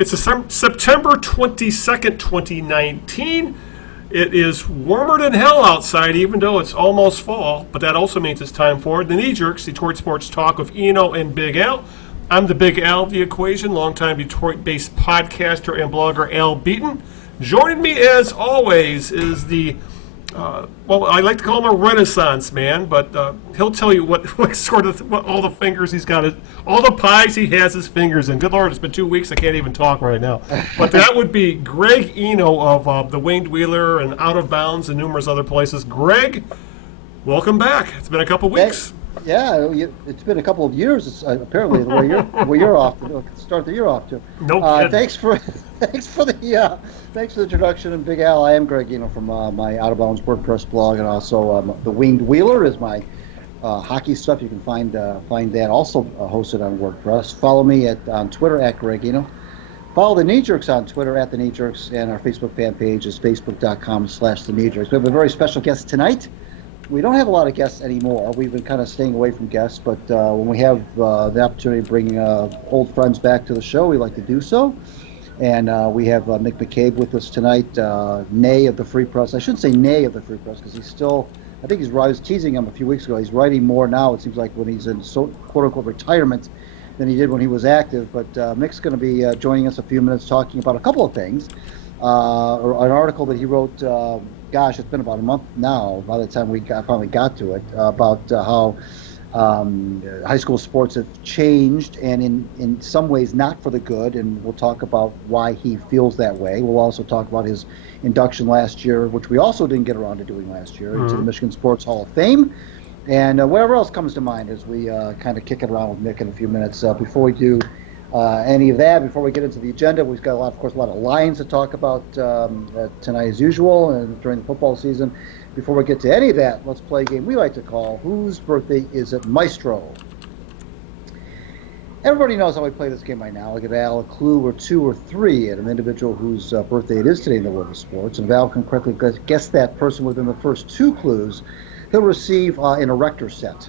It's September 22nd, 2019. It is warmer than hell outside, even though it's almost fall, but that also means it's time for the Knee Jerks, Detroit Sports Talk with Eno and Big Al. I'm the Big Al of the equation, longtime Detroit-based podcaster and blogger Al Beaton. Joining me, as always, is the I like to call him a Renaissance man, but he'll tell you what all the fingers he's got, all the pies he has his fingers in. Good Lord, it's been 2 weeks. I can't even talk right now. But that would be Greg Eno of the Winged Wheeler and Out of Bounds and numerous other places. Greg, welcome back. It's been a couple weeks. Yeah, it's been a couple of years. It's, apparently, the way you're off to start the year off to. Nope. Thanks for the introduction. And Big Al, I am Greg Eno from my Out of Bounds WordPress blog, and also the Winged Wheeler is my hockey stuff. You can find that also hosted on WordPress. Follow me on Twitter at Greg Eno. Follow the Knee Jerks on Twitter at the Knee Jerks, and our Facebook fan page is facebook.com/the Knee Jerks. We have a very special guest tonight. We don't have a lot of guests anymore. We've been kind of staying away from guests, but when we have the opportunity to bring old friends back to the show, we like to do so. And we have Mick McCabe with us tonight, nay of the Free Press. I shouldn't say nay of the Free Press because he's still, I was teasing him a few weeks ago. He's writing more now, it seems like, when he's in quote-unquote retirement than he did when he was active. But Mick's going to be joining us a few minutes talking about a couple of things. Or an article that he wrote, it's been about a month now, by the time we finally got to it, about how high school sports have changed, and in some ways not for the good, and we'll talk about why he feels that way. We'll also talk about his induction last year, which we also didn't get around to doing last year, into the Michigan Sports Hall of Fame, and whatever else comes to mind as we kind of kick it around with Mick in a few minutes. Before we do any of that, before we get into the agenda, we've got a lot of Lions to talk about tonight as usual and during the football season. Before we get to any of that, let's play a game we like to call Whose Birthday Is It, Maestro? Everybody knows how we play this game by now. I'll give Al a clue or two or three at an individual whose birthday it is today in the world of sports. And if Al can correctly guess that person within the first two clues, he'll receive an erector set.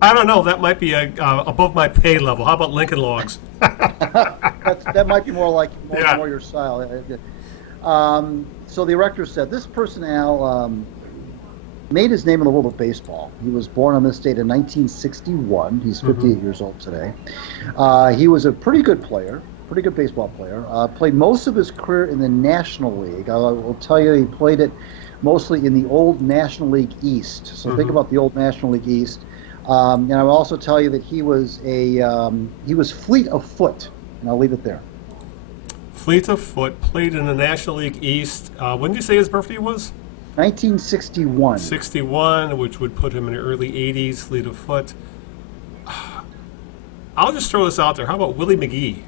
I don't know. That might be above my pay level. How about Lincoln Logs? That might be more your style. So the erector said, this person, Al, made his name in the world of baseball. He was born on this date in 1961. He's 58 years old today. He was a pretty good player, pretty good baseball player. Played most of his career in the National League. I will tell you, he played it mostly in the old National League East. So think about the old National League East. And I will also tell you that he was fleet of foot, and I'll leave it there. Fleet of foot, played in the National League East. When did you say his birthday was? 1961. 61, which would put him in the early 80s, fleet of foot. I'll just throw this out there. How about Willie McGee?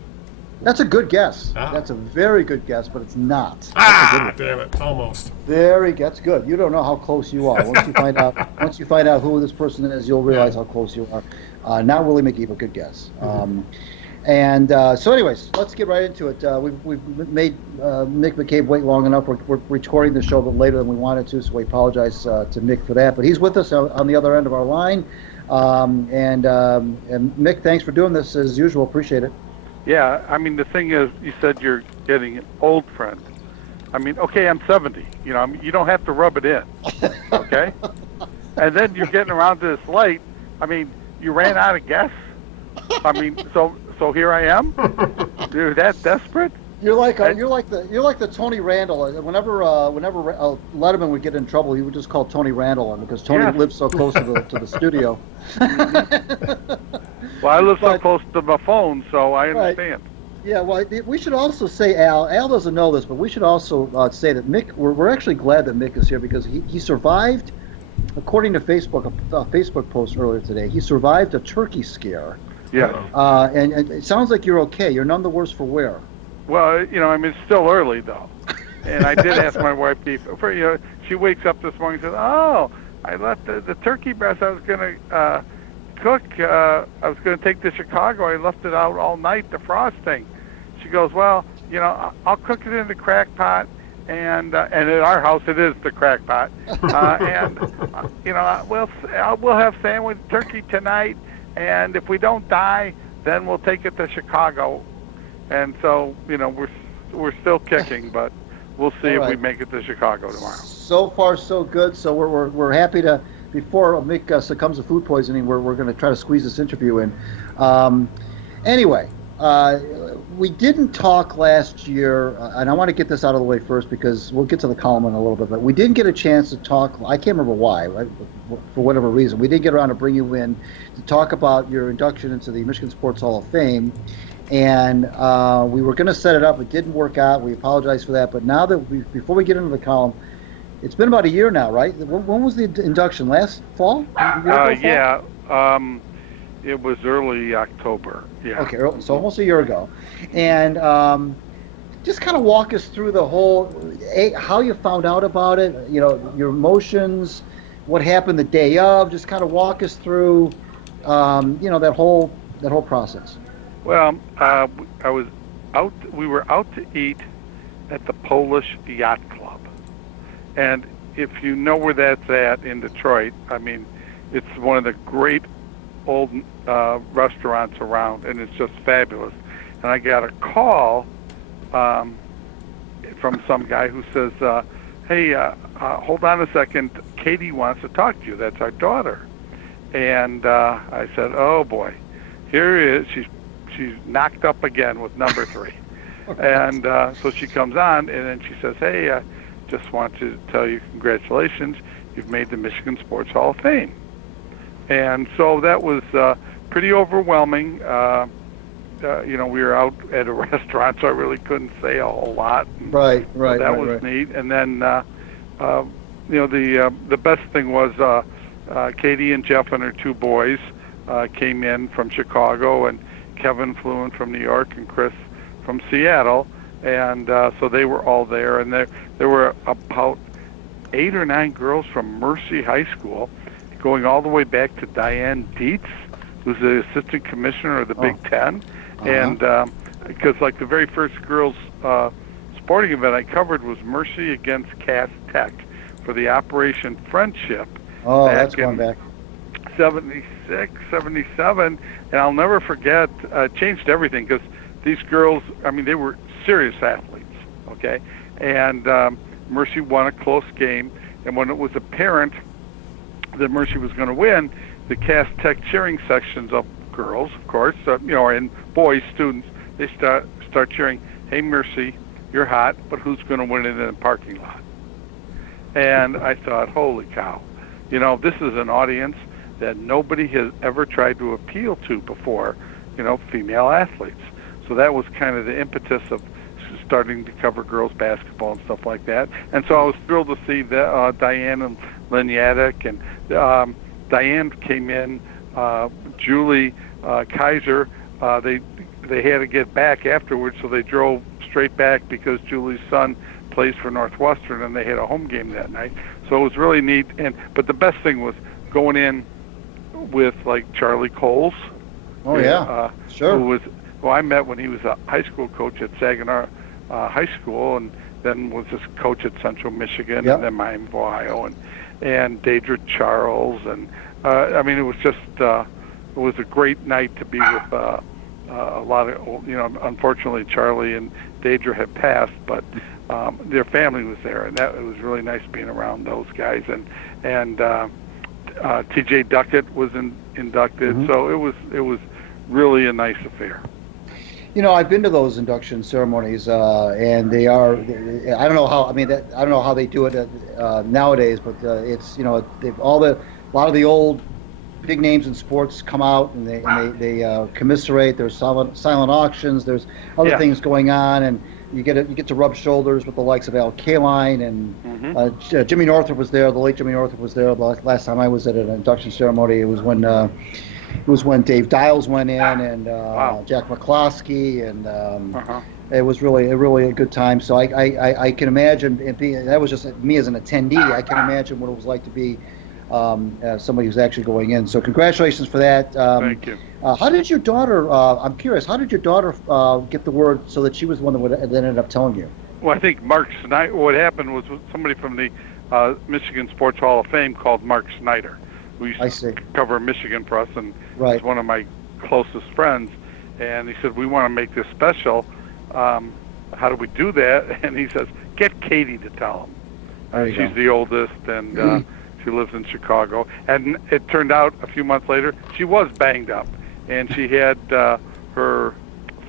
That's a good guess. That's a very good guess, but it's not. Damn it! Almost. That's good. You don't know how close you are. Once you find out who this person is, you'll realize how close you are. Not Willie McGee, but good guess. So, anyways, let's get right into it. We've made Mick McCabe wait long enough. We're recording the show a bit later than we wanted to, so we apologize to Mick for that. But he's with us on the other end of our line. And Mick, thanks for doing this as usual. Appreciate it. Yeah, I mean, the thing is, you said you're getting an old friend. I mean, okay, I'm 70. You know, you don't have to rub it in, okay? And then you're getting around to this late. I mean, you ran out of guests. I mean, so here I am. You're that desperate. You're like the Tony Randall. Whenever Letterman would get in trouble, he would just call Tony Randall on because Tony lives so close to the studio. Well, I live so close to my phone, so I understand. Right. Yeah, well, we should also say, Al doesn't know this, but we should also say that Mick, we're actually glad that Mick is here because he survived, according to Facebook, a Facebook post earlier today, he survived a turkey scare. Yeah. And it sounds like you're okay. You're none the worse for wear. Well, you know, I mean, it's still early, though. And I did ask my wife, she wakes up this morning and says, oh, I left the turkey breast I was going to cook. I was going to take to Chicago. I left it out all night, the frosting. She goes, well, you know, I'll cook it in the crack pot. And at our house, it is the crack pot. You know, we'll have sandwich turkey tonight. And if we don't die, then we'll take it to Chicago. and so we're still kicking, but we'll see if we right. make it to Chicago tomorrow. So far, so good. So we're happy to. Before Mick succumbs to food poisoning, we're going to try to squeeze this interview in. Anyway, we didn't talk last year, and I want to get this out of the way first because we'll get to the column in a little bit. But we didn't get a chance to talk. I can't remember why, right? For whatever reason, we didn't get around to bring you in to talk about your induction into the Michigan Sports Hall of Fame. And we were going to set it up. It didn't work out. We apologize for that. But now that before we get into the column, it's been about a year now, right? When was the induction? Last fall? Yeah. It was early October. Yeah. Okay, so almost a year ago. And just kind of walk us through the whole, how you found out about it, your emotions, what happened the day of. Just kind of walk us through, that whole process. Well, we were out to eat at the Polish Yacht Club. And if you know where that's at in Detroit, I mean, it's one of the great old restaurants around, and it's just fabulous. And I got a call from some guy who says, hey, hold on a second, Katie wants to talk to you. That's our daughter. And I said, oh, boy, here it is. She's knocked up again with number 3. And so she comes on, and then she says, hey, just want to tell you congratulations. You've made the Michigan Sports Hall of Fame. And so that was pretty overwhelming. We were out at a restaurant, so I really couldn't say a whole lot. Right. So that was neat. And then, the best thing was Katie and Jeff and her 2 boys came in from Chicago, and Kevin flew in from New York, and Chris from Seattle. And so they were all there, and there were about 8 or 9 girls from Mercy High School, going all the way back to Diane Dietz, who's the assistant commissioner of the Big Ten. And because the very first girls sporting event I covered was Mercy against Cass Tech for the Operation Friendship. Oh, that's going back. 76, 77, and I'll never forget, changed everything because these girls, I mean, they were serious athletes, okay? And Mercy won a close game, and when it was apparent that Mercy was going to win, the Cass Tech cheering sections of girls, of course, and boys, students, they start cheering, hey, Mercy, you're hot, but who's going to win it in the parking lot? And I thought, holy cow, this is an audience that nobody has ever tried to appeal to before, female athletes. So that was kind of the impetus of starting to cover girls basketball and stuff like that. And so I was thrilled to see that Diane and Lynn Yaddick, and Diane came in, Julie Kaiser, they had to get back afterwards, so they drove straight back because Julie's son plays for Northwestern, and they had a home game that night. So it was really neat. But the best thing was going in with Charlie Coles. Oh yeah, sure. Who I met when he was a high school coach at Saginaw High School, and then was this coach at Central Michigan, and then Miami of Ohio, and Deidre Charles, and I mean, it was just it was a great night to be with a lot of unfortunately Charlie and Deidre had passed, but their family was there, and it was really nice being around those guys, and T.J. Duckett was inducted, so it was really a nice affair. I've been to those induction ceremonies, and they are. I don't know how. I don't know how they do it nowadays, but it's a lot of the old big names in sports come out and they commiserate. There's silent auctions. There's other things going on, and you get to rub shoulders with the likes of Al Kaline and Jimmy Northrup was there. The late Jimmy Northrup was there. Last time I was at an induction ceremony, it was when Dave Dials went in and Jack McCloskey, and it was really a good time. So I can imagine that was just me as an attendee. I can imagine what it was like to be somebody who's actually going in. So congratulations for that. Thank you. How did your daughter? I'm curious. How did your daughter get the word so that she was the one that ended up telling you? Well, I think Mark Snyder. What happened was somebody from the Michigan Sports Hall of Fame called Mark Snyder, who used to cover Michigan for us, and was one of my closest friends. And he said, we want to make this special. how do we do that? And he says, get Katie to tell him. There you She's go. the oldest, and she lives in Chicago. And it turned out a few months later, she was banged up, and she had her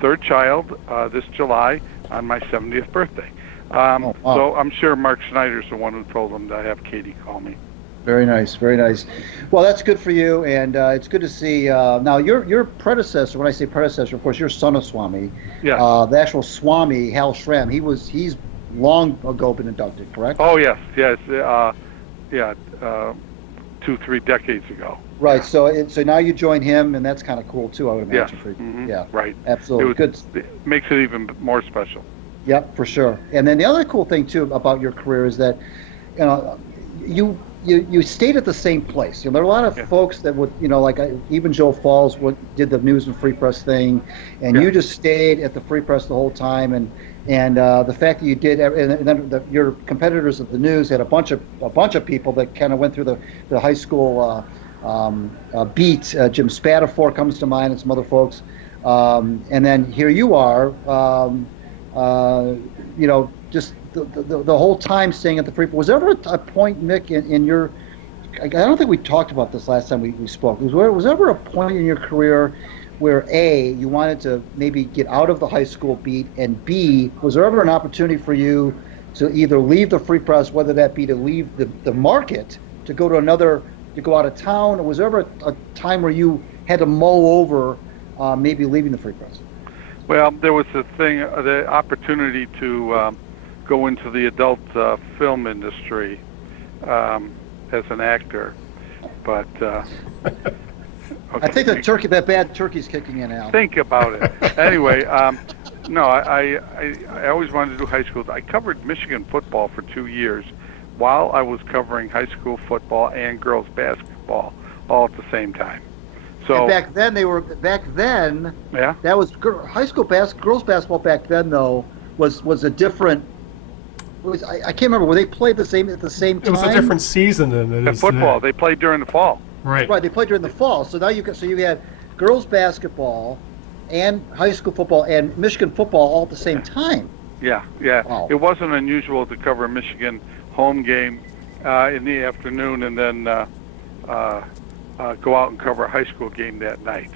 third child this July on my 70th birthday. Wow. So I'm sure Mark Schneider's the one who told him to have Katie call me. Very nice, very nice. Well, that's good for you, and it's good to see. Now, your predecessor, when I say predecessor, of course, your son of Swami, Yeah. the actual Swami, Hal Schramm, he's long ago been inducted, correct? Oh, yes. 2-3 decades ago. Right. So now you join him, and that's kind of cool too, I would Yes. imagine. For you. Mhm. Yeah. Right. Absolutely. Good. It makes it even more special. Yep, for sure. And then the other cool thing too about your career is that, you stayed at the same place. There are a lot of folks that would, even Joe Falls did the News and Free Press thing, and you just stayed at the Free Press the whole time. And the fact that you did, and then your competitors at the News had a bunch of people that kind of went through the high school beat. Jim Spatafor comes to mind, and some other folks. And then here you are, just the whole time staying at the Freep. Was there ever a point, Mick, in your, I don't think we talked about this last time we spoke. Was there ever a point in your career where A, you wanted to maybe get out of the high school beat, and B, was there ever an opportunity for you to either leave the Free Press, whether that be to leave the market, to go out of town, or was there ever a time where you had to mull over maybe leaving the Free Press? Well, there was the opportunity to go into the adult film industry as an actor, but okay. I think that bad turkey's kicking in, Al. Think about it. Anyway, no, I always wanted to do high school. I covered Michigan football for 2 years while I was covering high school football and girls basketball all at the same time. So and back then, yeah, that was high school girls basketball back then, though, was a different. I can't remember. Were they played at the same time? It was a different season than it in is football. today. They played during the fall. Right. Right, they played during the fall. So now you had girls basketball and high school football and Michigan football all at the same time. Yeah. Wow. It wasn't unusual to cover a Michigan home game in the afternoon and then go out and cover a high school game that night.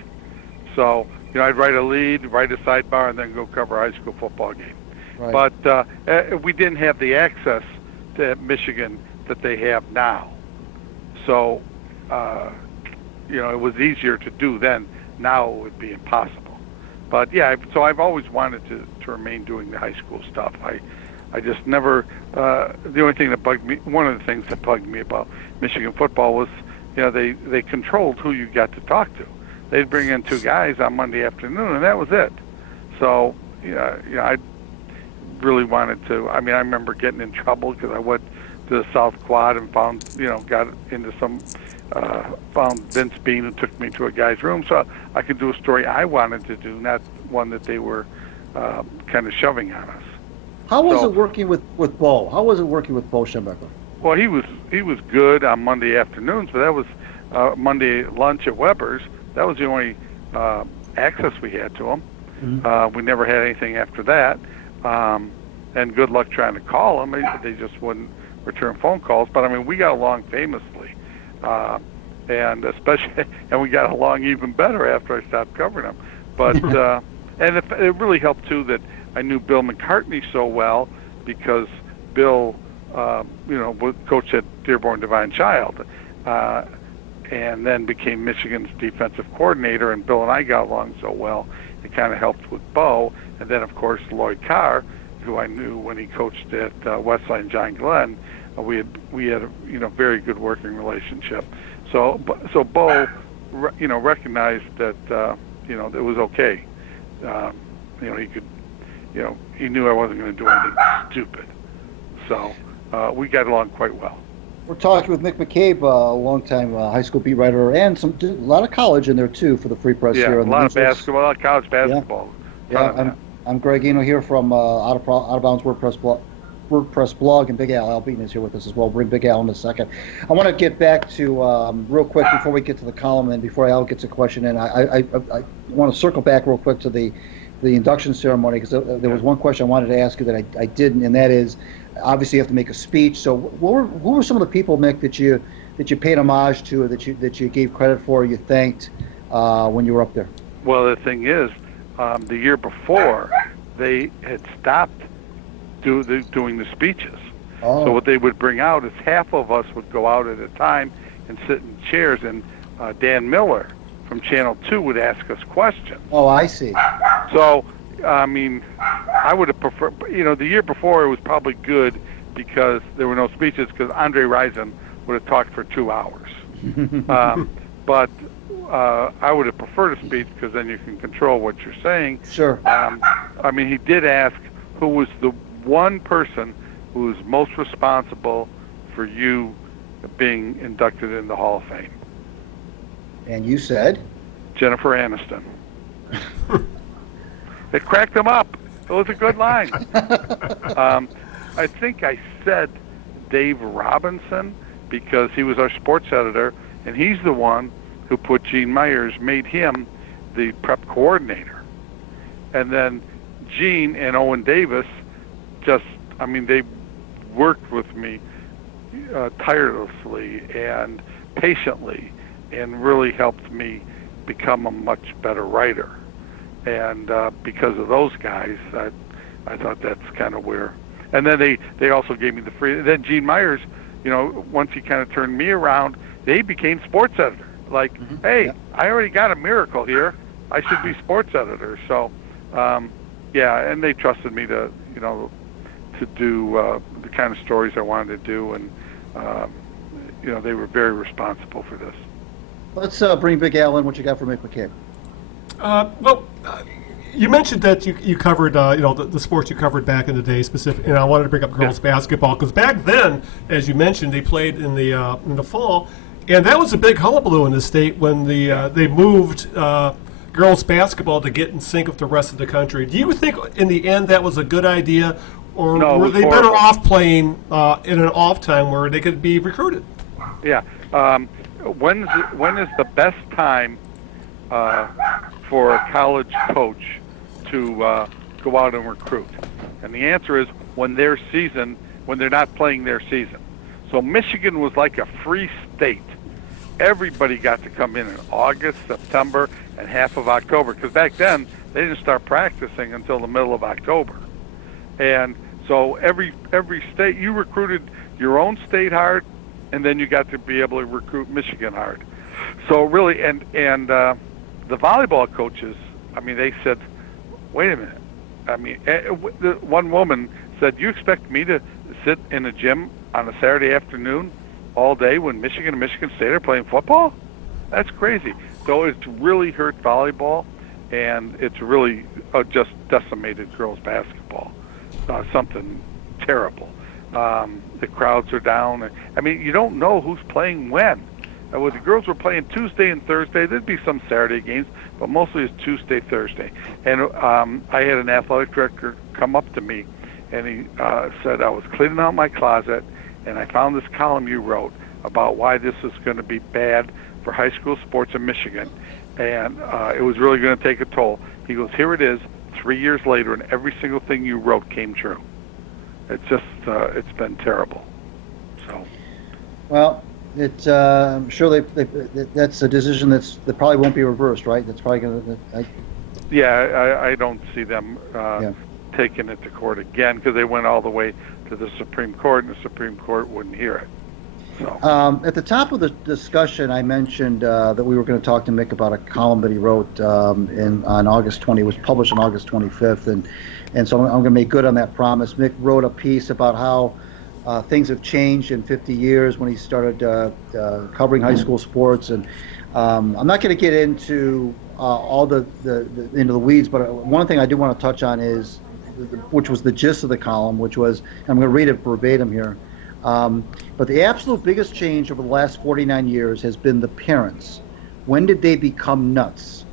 So, I'd write a lead, write a sidebar, and then go cover a high school football game. Right. But we didn't have the access to Michigan that they have now. So, it was easier to do then. Now it would be impossible. But yeah, so I've always wanted to remain doing the high school stuff. I just never. The only thing that bugged me, one of the things that bugged me about Michigan football was, they controlled who you got to talk to. They'd bring in 2 guys on Monday afternoon, and that was it. So, I really wanted to. I mean, I remember getting in trouble because I went to the South Quad and found Vince Bean, who took me to a guy's room, so I could do a story I wanted to do, not one that they were kind of shoving on us. How was it working with Bo? How was it working with Bo Schembecker? Well, he was good on Monday afternoons, but that was Monday lunch at Weber's. That was the only access we had to him. Mm-hmm. We never had anything after that, and good luck trying to call him. They just wouldn't return phone calls. But I mean, we got along famously, and we got along even better after I stopped covering him. But and it really helped too that I knew Bill McCartney so well, because Bill, coached at Dearborn Divine Child, and then became Michigan's defensive coordinator. And Bill and I got along so well, it kind of helped with Bo. And then, of course, Lloyd Carr, who I knew when he coached at Westside and John Glenn, we had a very good working relationship. So Bo, recognized that it was okay. He could, he knew I wasn't going to do anything stupid. So we got along quite well. We're talking with Mick McCabe, a longtime high school beat writer, and a lot of college in there too for the Free Press here. Yeah, a lot of basketball, a lot of college basketball. Yeah, I'm Greg Eno here from Out of Bounds WordPress blog, and Big Al Beaton is here with us as well. We'll bring Big Al in a second. I want to get back to real quick before we get to the column and before Al gets a question in. I want to circle back real quick to the the induction ceremony, because there was one question I wanted to ask you that I didn't, and that is, obviously you have to make a speech. So who were some of the people, Mick, that you paid homage to, or that you gave credit for, or you thanked when you were up there? Well, the thing is, the year before, they had stopped doing the speeches. Oh. So what they would bring out is half of us would go out at a time and sit in chairs, and Dan Miller from Channel 2 would ask us questions. Oh, I see. So, I mean, I would have preferred, the year before it was probably good because there were no speeches, because Andre Rison would have talked for 2 hours. But I would have preferred a speech, because then you can control what you're saying. Sure. I mean, he did ask who was the one person who was most responsible for you being inducted in the Hall of Fame. And you said? Jennifer Aniston. It cracked him up. It was a good line. I think I said Dave Robinson, because he was our sports editor, and he's the one who put Gene Myers, made him the prep coordinator. And then Gene and Owen Davis they worked with me tirelessly and patiently, and really helped me become a much better writer. And because of those guys, I thought that's kind of where. And then they also gave me the free. Then Gene Myers, once he kind of turned me around, they became sports editor. Like, hey, I already got a miracle here. I should be sports editor. So, and they trusted me to do the kind of stories I wanted to do, and they were very responsible for this. Let's bring Big Al in. What you got for Mick McCabe? You mentioned that you covered, the sports you covered back in the day, specific. And I wanted to bring up girls basketball, because back then, as you mentioned, they played in the fall, and that was a big hullabaloo in the state when they moved girls basketball to get in sync with the rest of the country. Do you think in the end that was a good idea, or were they better off playing in an off time where they could be recruited? Yeah. When is the best time for a college coach to go out and recruit? And the answer is when they're not playing their season. So Michigan was like a free state. Everybody got to come in August, September, and half of October, because back then they didn't start practicing until the middle of October. And so every state, you recruited your own state hard, and then you got to be able to recruit Michigan hard. So really, and the volleyball coaches, they said, wait a minute. One woman said, you expect me to sit in a gym on a Saturday afternoon all day when Michigan and Michigan State are playing football? That's crazy. So it's really hurt volleyball, and it's really just decimated girls basketball. Something terrible. The crowds are down. You don't know who's playing when. When the girls were playing Tuesday and Thursday, there'd be some Saturday games, but mostly it's Tuesday, Thursday. And I had an athletic director come up to me, and he said, I was cleaning out my closet, and I found this column you wrote about why this is going to be bad for high school sports in Michigan, and it was really going to take a toll. He goes, here it is, 3 years later, and every single thing you wrote came true. It's just, it's been terrible. So. Well, I'm sure that's a decision that probably won't be reversed, right? That's probably going to. Yeah, I don't see them taking it to court again, because they went all the way to the Supreme Court, and the Supreme Court wouldn't hear it. So. At the top of the discussion, I mentioned that we were going to talk to Mick about a column that he wrote on August 20. It was published on August 25th, and so I'm going to make good on that promise. Mick wrote a piece about how things have changed in 50 years when he started covering high school sports, and I'm not going to get into all into the weeds, but one thing I do want to touch on is, which was the gist of the column, which was, I'm going to read it verbatim here. But the absolute biggest change over the last 49 years has been the parents. When did they become nuts?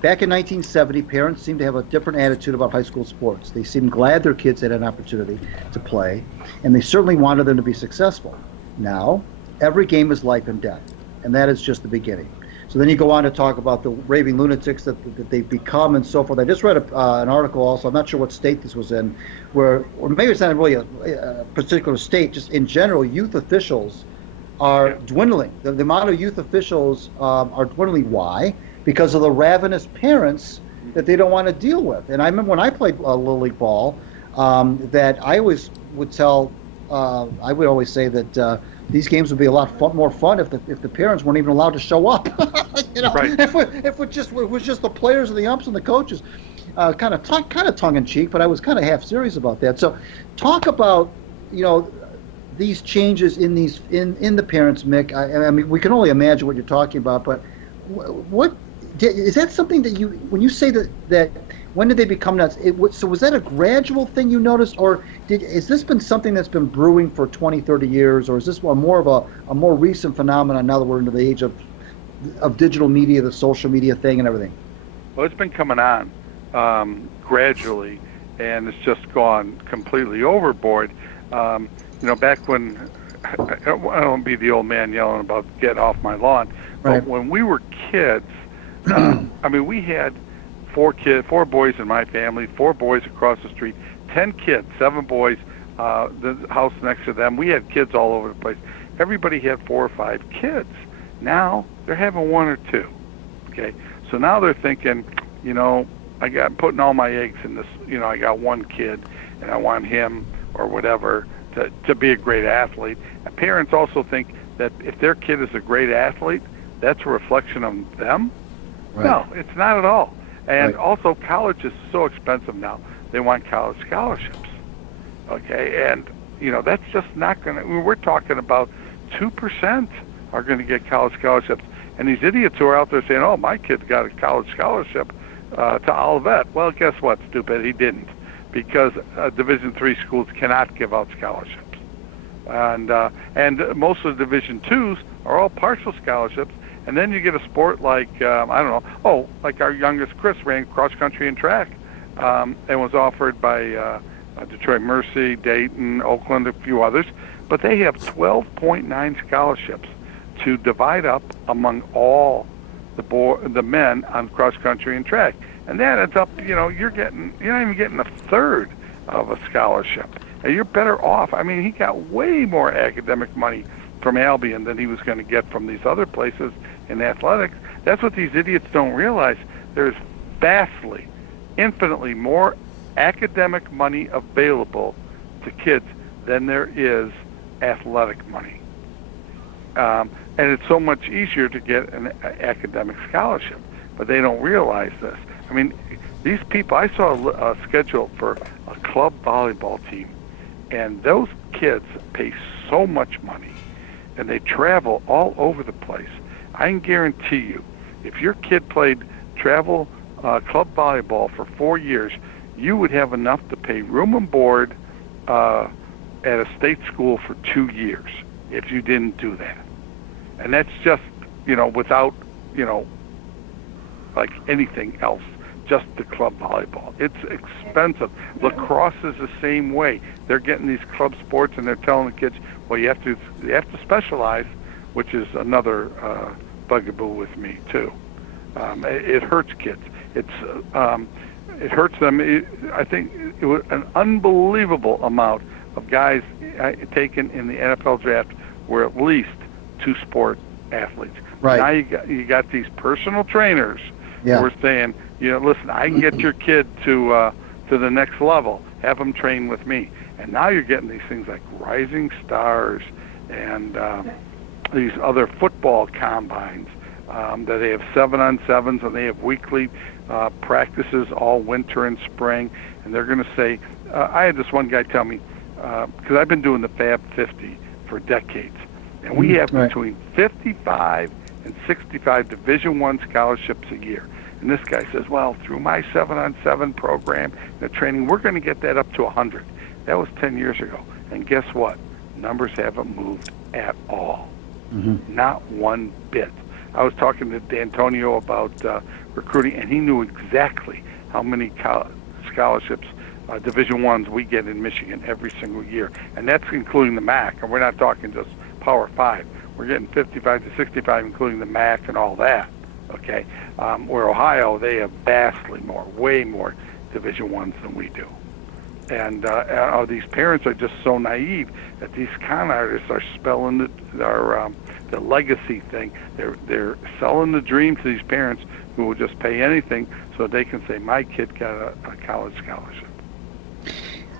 Back in 1970, parents seemed to have a different attitude about high school sports. They seemed glad their kids had an opportunity to play, and they certainly wanted them to be successful. Now, every game is life and death, and that is just the beginning. So then you go on to talk about the raving lunatics that they've become and so forth. I just read an article also, I'm not sure what state this was in, or maybe it's not really a particular state, just in general, youth officials are dwindling. The amount of youth officials are dwindling. Why? Because of the ravenous parents that they don't want to deal with. And I remember when I played Little League ball, that I always would tell, I would always say that these games would be a lot more fun if the parents weren't even allowed to show up. Right. If it was just the players and the umps and the coaches, kind of tongue in cheek, but I was kind of half serious about that. So, talk about these changes in the parents, Mick. I mean, we can only imagine what you're talking about, but what is that something that when you say that when did they become nuts? So was that a gradual thing you noticed, or has this been something that's been brewing for 20, 30 years, or is this more of a more recent phenomenon now that we're into the age of digital media, the social media thing and everything? Well, it's been coming on gradually, and it's just gone completely overboard. Back when, I don't want to be the old man yelling about get off my lawn, right. But when we were kids, I mean, we had 4 boys in my family, 4 boys across the street, 10 kids, 7 boys, the house next to them. We had kids all over the place. Everybody had 4 or 5 kids. Now they're having 1 or 2. Okay, so now they're thinking, I'm putting all my eggs in this. I got 1 kid, and I want him or whatever to be a great athlete. And parents also think that if their kid is a great athlete, that's a reflection of them. Right. No, it's not at all. And also, college is so expensive now. They want college scholarships. Okay, and that's just not going to. We're talking about 2% are going to get college scholarships, and these idiots who are out there saying, "Oh, my kid got a college scholarship to Olivet." Well, guess what, stupid? He didn't, because Division III schools cannot give out scholarships, and most of the Division IIs are all partial scholarships. And then you get a sport like, like our youngest Chris ran cross country and track, and was offered by Detroit Mercy, Dayton, Oakland, a few others. But they have 12.9 scholarships to divide up among all the men on cross country and track. And that adds up, you're not even getting a third of a scholarship. And you're better off. I mean, he got way more academic money from Albion than he was going to get from these other places in athletics. That's what these idiots don't realize. There's vastly, infinitely more academic money available to kids than there is athletic money. And it's so much easier to get an academic scholarship, but they don't realize this. I mean, these people, I saw a schedule for a club volleyball team, and those kids pay so much money, and they travel all over the place. I can guarantee you, if your kid played travel club volleyball for 4 years, you would have enough to pay room and board at a state school for 2 years if you didn't do that. And that's just, without, like anything else, just the club volleyball. It's expensive. Lacrosse is the same way. They're getting these club sports, and they're telling the kids, well, you have to specialize, which is another bugaboo with me too. It hurts kids. It hurts them. I think it was an unbelievable amount of guys taken in the NFL draft were at least 2-sport athletes. Right. Now you got these personal trainers who are saying, listen, I can get your kid to the next level. Have them train with me. And now you're getting these things like Rising Stars and these other football combines that they have 7-on-7s, and they have weekly practices all winter and spring. And they're going to say, I had this one guy tell me, because I've been doing the Fab 50 for decades, and we have between 55 and 65 Division I scholarships a year. And this guy says, well, through my 7-on-7 program, the training, we're going to get that up to 100. That was 10 years ago. And guess what? Numbers haven't moved at all. Mm-hmm. Not one bit. I was talking to D'Antonio about recruiting, and he knew exactly how many scholarships, Division I's, we get in Michigan every single year. And that's including the MAC. And we're not talking just Power 5. We're getting 55 to 65, including the MAC and all that. Okay, where Ohio, they have vastly more, way more Division I's than we do. And these parents are just so naive that these con artists are spelling the legacy thing. They're selling the dream to these parents who will just pay anything so they can say, my kid got a college scholarship.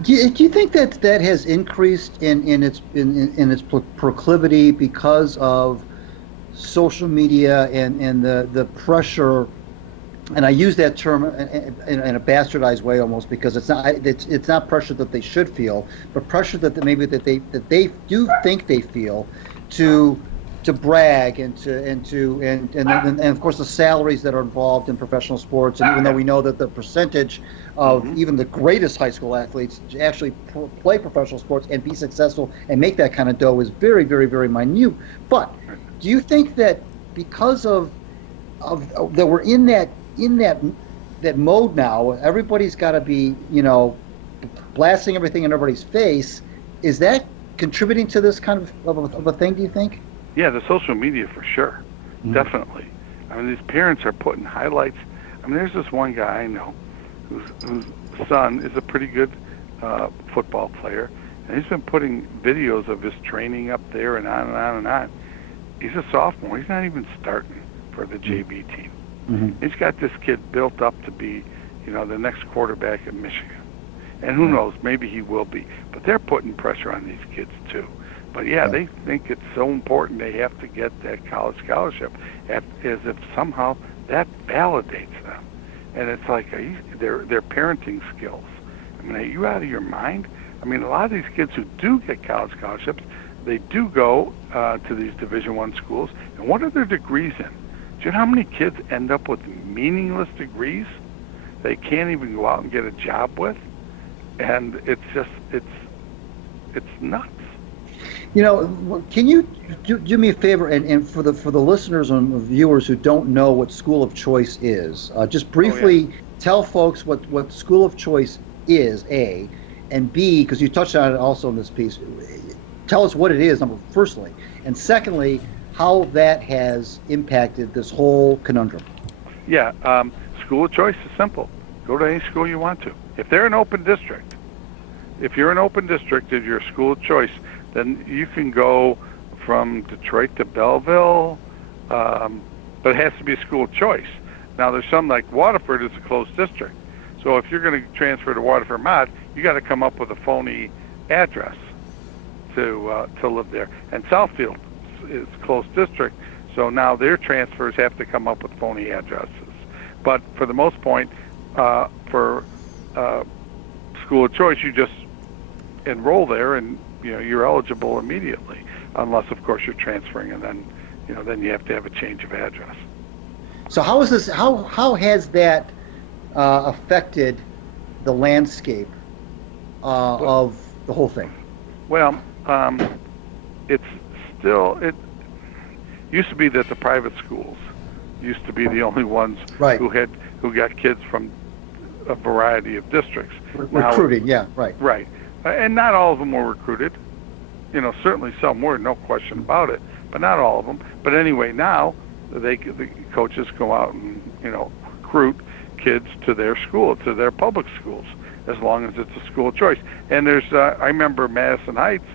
Do you think that has increased in its proclivity because of social media and the pressure? And I use that term in a bastardized way almost, because it's not pressure that they should feel, but pressure that they do think they feel to brag and of course the salaries that are involved in professional sports. And even though we know that the percentage of even the greatest high school athletes to actually play professional sports and be successful and make that kind of dough is very, very, very minute. But do you think that because of that we're in that mode now, everybody's got to be, blasting everything in everybody's face? Is that contributing to this kind of a thing, do you think? Yeah, the social media for sure. Definitely. I mean, these parents are putting highlights. I mean, there's this one guy I know whose son is a pretty good football player, and he's been putting videos of his training up there and on and on and on. He's a sophomore. He's not even starting for the JV team. He's got this kid built up to be, the next quarterback at Michigan. And who knows, maybe he will be. But they're putting pressure on these kids too. But yeah, they think it's so important they have to get that college scholarship, as if somehow that validates them. And it's like their parenting skills. I mean, are you out of your mind? I mean, a lot of these kids who do get college scholarships, they do go to these Division I schools. And what are their degrees in? Do you know how many kids end up with meaningless degrees they can't even go out and get a job with? And it's just, it's nuts. Can you do me a favor, and for the listeners and viewers who don't know what school of choice is, just briefly tell folks what school of choice is, A, and B, because you touched on it also in this piece, tell us what it is, firstly, and secondly, how that has impacted this whole conundrum. Yeah, school of choice is simple. Go to any school you want to. If they're an open district, if you're an open district and you're a school of choice, then you can go from Detroit to Belleville, but it has to be a school of choice. Now, there's some like Waterford is a closed district. So if you're going to transfer to Waterford Mod, you got to come up with a phony address to live there. And Southfield is closed district, so now their transfers have to come up with phony addresses. But for the most part, for school of choice, you just enroll there and you're eligible immediately, unless of course you're transferring, and then you have to have a change of address. So how is this? How has that affected the landscape of the whole thing? Well, it's still, it used to be that the private schools used to be the only ones who got kids from a variety of districts. Recruiting, Right. And not all of them were recruited. Certainly some were, no question about it, but not all of them. But anyway, now the coaches go out and recruit kids to their school, to their public schools, as long as it's a school of choice. And there's, I remember Madison Heights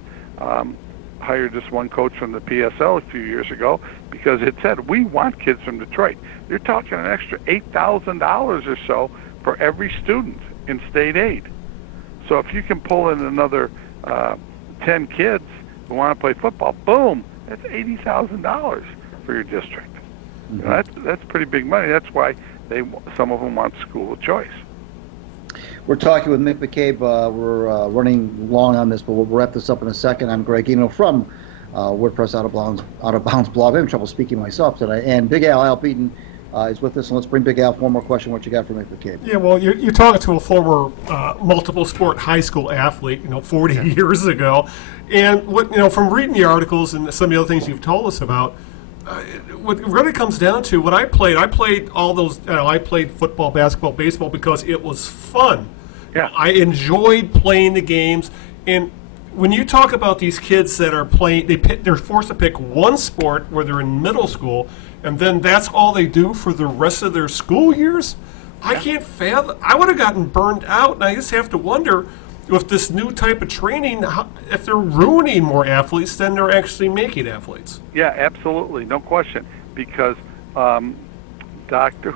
hired this one coach from the PSL a few years ago because it said, we want kids from Detroit. They're talking an extra $8,000 or so for every student in state aid. So if you can pull in another 10 kids who want to play football, boom, that's $80,000 for your district. That's pretty big money. That's why some of them want school of choice. We're talking with Mick McCabe. We're running long on this, but we'll wrap this up in a second. I'm Greg Eno from WordPress Out of Bounds blog. I'm having trouble speaking myself today. And Big Al Beaton is with us. And let's bring Big Al for one more question. What you got for Mick McCabe? Yeah, well, you're talking to a former multiple sport high school athlete, 40 years ago. And what from reading the articles and some of the other things you've told us about, what it really comes down to, what I played all those, I played football, basketball, baseball because it was fun. Yeah. I enjoyed playing the games. And when you talk about these kids that are playing, they're forced to pick one sport where they're in middle school, and then that's all they do for the rest of their school years. I can't fathom. I would have gotten burned out, and I just have to wonder with this new type of training, if they're ruining more athletes than they're actually making athletes. Yeah, absolutely, no question. Because Dr.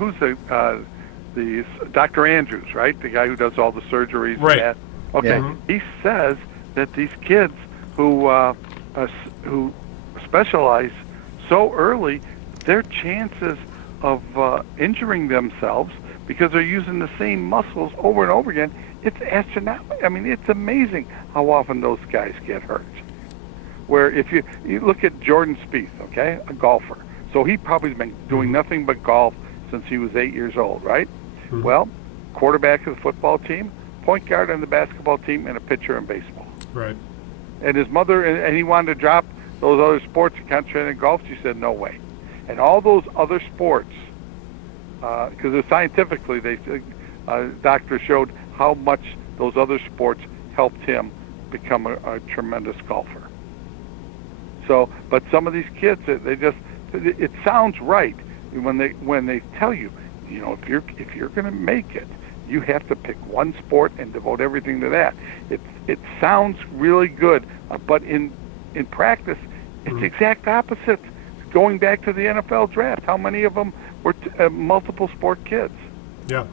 Andrews, right? The guy who does all the surgeries. Right. And that. Okay. Yeah. He says that these kids who specialize so early, their chances of injuring themselves because they're using the same muscles over and over again, it's astronomical. I mean, it's amazing how often those guys get hurt. Where if you look at Jordan Spieth, okay, a golfer, so he probably has been doing nothing but golf since he was 8 years old, right? Mm-hmm. Well, quarterback of the football team, point guard on the basketball team, and a pitcher in baseball. Right. And his mother, and he wanted to drop those other sports and concentrate on golf. She said, no way. And all those other sports, because scientifically, doctors showed how much those other sports helped him become a tremendous golfer. So, but some of these kids, it sounds right when they tell you, if you're going to make it, you have to pick one sport and devote everything to that. It sounds really good, but in practice, it's the exact opposite. Going back to the NFL draft, how many of them were multiple sport kids? Yeah.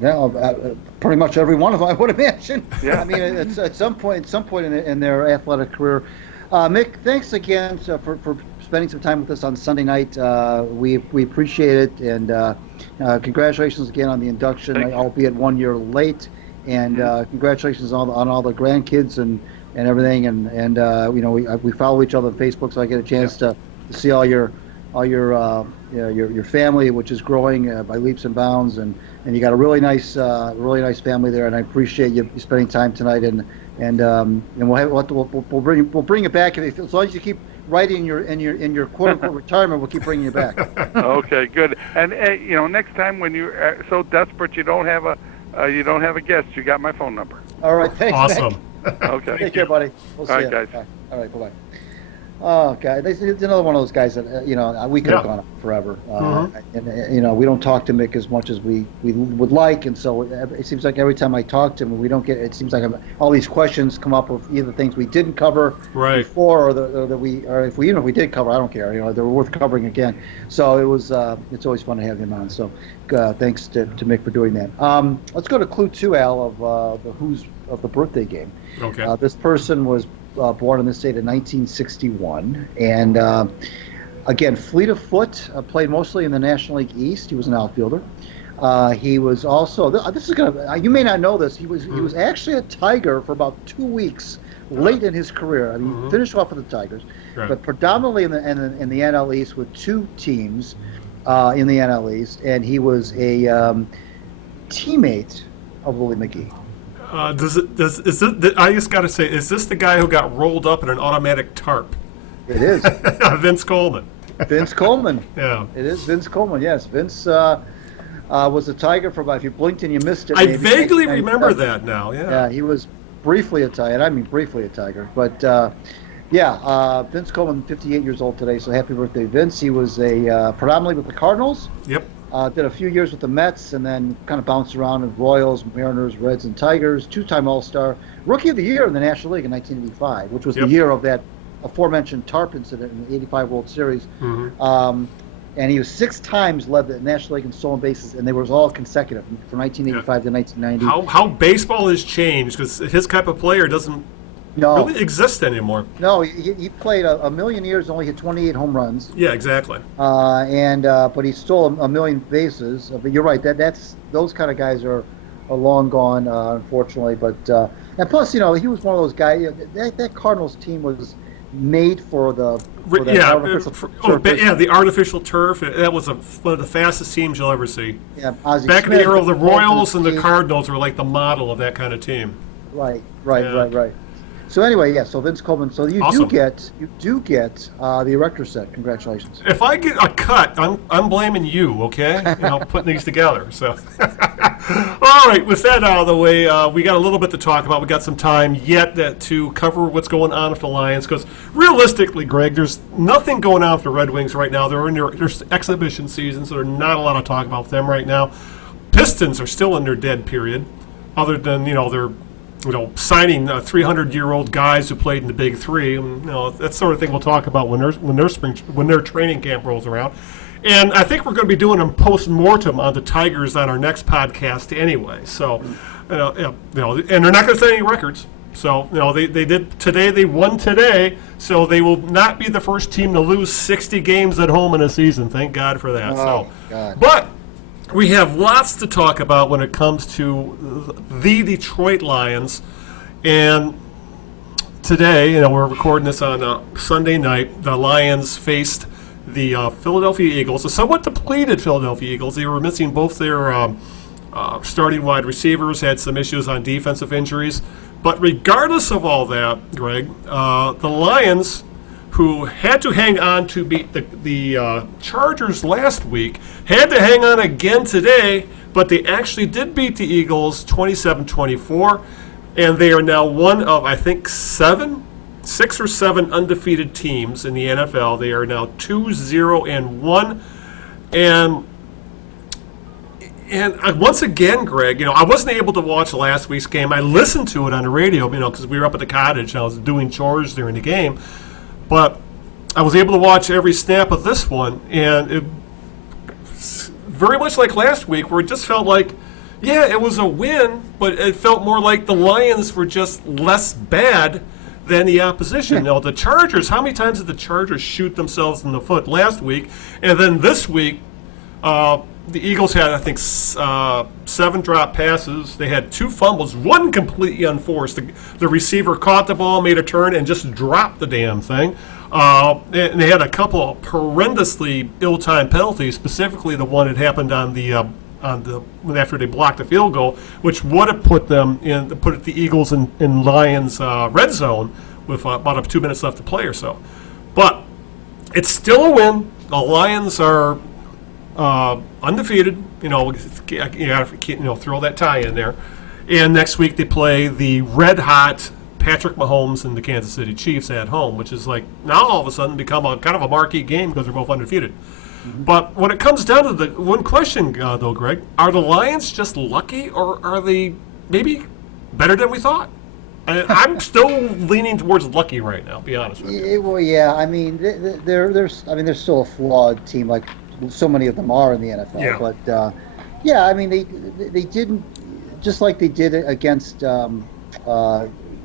Yeah, pretty much every one of them, I would imagine. Yeah. I mean, it's at some point in their athletic career. Mick, thanks again for spending some time with us on Sunday night. We appreciate it, and congratulations again on the induction, albeit 1 year late. And congratulations on all the grandkids and everything. And we follow each other on Facebook, so I get a chance to see all your family, which is growing by leaps and bounds, and you got a really nice family there, and I appreciate you spending time tonight, and we'll bring it back as long as you keep writing in your quote unquote retirement, we'll keep bringing you back. Okay, good. And next time when you're so desperate you don't have a guest, you got my phone number. All right, thanks. Awesome. Okay. Take care, buddy. We'll see All you. right, guys. All right, bye-bye. Oh, God, it's another one of those guys that we could have gone on forever. And we don't talk to Mick as much as we would like, and so it seems like every time I talk to him, we don't get. It seems like all these questions come up with either things we didn't cover before, or if we did cover, I don't care. They're worth covering again. So it was. It's always fun to have him on. So thanks to Mick for doing that. Let's go to clue 2, Al, of the who's of the birthday game. Okay. This person was born in this state in 1961, and again, fleet of foot. Played mostly in the National League East. He was an outfielder. He was also. This is gonna. You may not know this. He was actually a Tiger for about 2 weeks late in his career. I mean, he finished off with the Tigers, but predominantly in the NL East with 2 teams in the NL East, and he was a teammate of Willie McGee. I just got to say, is this the guy who got rolled up in an automatic tarp? It is. Vince Coleman. Vince Coleman. Yeah. It is Vince Coleman, yes. Vince was a Tiger for about, if you blinked and you missed it. I vaguely remember that now, yeah. Yeah, he was briefly a Tiger, and I mean briefly a Tiger. But, Vince Coleman, 58 years old today, so happy birthday, Vince. He was predominantly with the Cardinals. Yep. Did a few years with the Mets, and then kind of bounced around with Royals, Mariners, Reds, and Tigers. 2-time All-Star. Rookie of the Year in the National League in 1985, which was the year of that aforementioned tarp incident in the 85 World Series. And he was 6 times led the National League in stolen bases, and they were all consecutive from 1985 to 1990. How baseball has changed, because his type of player doesn't really exist anymore. No, he played a million years, only hit 28 home runs. Yeah, exactly. But he stole a million bases. But you're right, that's those kind of guys are long gone, unfortunately. But and plus, he was one of those guys. That Cardinals team was made for the the artificial turf. That was one of the fastest teams you'll ever see. Yeah, back in the era of the Royals and the Cardinals were like the model of that kind of team. Right. So anyway, so Vince Coleman. So you do get the erector set. Congratulations. If I get a cut, I'm blaming you. Okay, putting these together. So, All right, with that out of the way, we got a little bit to talk about. We got some time yet to cover what's going on with the Lions, because realistically, Greg, there's nothing going on with the Red Wings right now. They're in their exhibition season, so there's not a lot of talk about them right now. Pistons are still in their dead period, other than they're signing 300-year-old guys who played in the Big Three. And, that sort of thing we'll talk about when their training camp rolls around. And I think we're going to be doing a post-mortem on the Tigers on our next podcast anyway. So, and they're not going to set any records. So, they did today. They won today, so they will not be the first team to lose 60 games at home in a season. Thank God for that. Oh, God. But we have lots to talk about when it comes to the Detroit Lions. And today, we're recording this on Sunday night. The Lions faced the Philadelphia Eagles, a somewhat depleted Philadelphia Eagles. They were missing both their starting wide receivers, had some issues on defensive injuries. But regardless of all that, Greg, the Lions, who had to hang on to beat the Chargers last week, had to hang on again today, but they actually did beat the Eagles 27-24, and they are now one of, I think, 6 or 7 undefeated teams in the NFL. They are now 2-0-1, and once again, Greg, I wasn't able to watch last week's game. I listened to it on the radio, because we were up at the cottage and I was doing chores during the game, but I was able to watch every snap of this one, and it very much like last week, where it just felt like, yeah, it was a win, but it felt more like the Lions were just less bad than the opposition. The Chargers, how many times did the Chargers shoot themselves in the foot last week? And then this week, the Eagles had, I think, 7 drop passes. They had 2 fumbles, one completely unforced. The receiver caught the ball, made a turn, and just dropped the damn thing. And they had a couple of horrendously ill-timed penalties, specifically the one that happened after they blocked the field goal, which would have put the Eagles in Lions red zone with about 2 minutes left to play or so. But it's still a win. The Lions are undefeated. You got to throw that tie in there. And next week they play the red hot Patrick Mahomes and the Kansas City Chiefs at home, which is like now all of a sudden become a kind of a marquee game because they're both undefeated. But when it comes down to the one question, though, Greg, are the Lions just lucky, or are they maybe better than we thought? I'm still leaning towards lucky right now. Be honest with you. Well, yeah. I mean, they're still a flawed team, like so many of them are in the NFL. Yeah. But yeah, I mean, they didn't, just like they did against the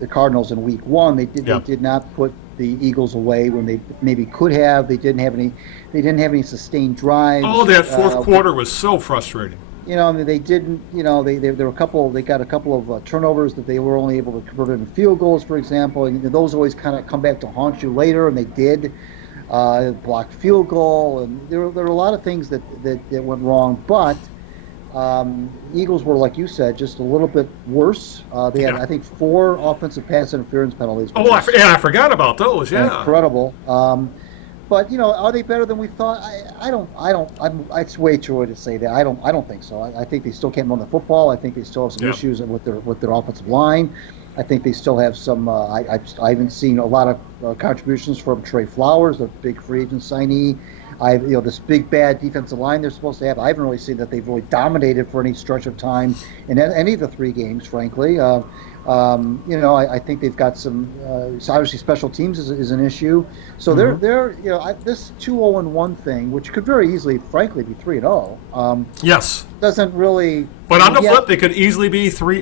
Cardinals in Week 1. They did not put the Eagles away when they maybe could have. They didn't have any sustained drives. Oh, that fourth quarter was so frustrating. I mean, they didn't. There were a couple. They got a couple of turnovers that they were only able to convert into field goals, for example. And those always kind of come back to haunt you later, and they did. Blocked field goal, and there were a lot of things that went wrong. But Eagles were, like you said, just a little bit worse. They had, I think, 4 offensive pass interference penalties. Oh, I forgot about those. Yeah, incredible. But are they better than we thought? It's way too early to say that. I don't think so. I think they still can't run the football. I think they still have some issues with their offensive line. I think they still have some. I haven't seen a lot of contributions from Trey Flowers, the big free agent signee. This big bad defensive line they're supposed to have. I haven't really seen that they've really dominated for any stretch of time in any of the 3 games, frankly. I think they've got some. So obviously, special teams is an issue. So they're this 2-0-1 thing, which could very easily, frankly, be 3-0. Yes. Doesn't really. But on the flip, they could easily be 0-3,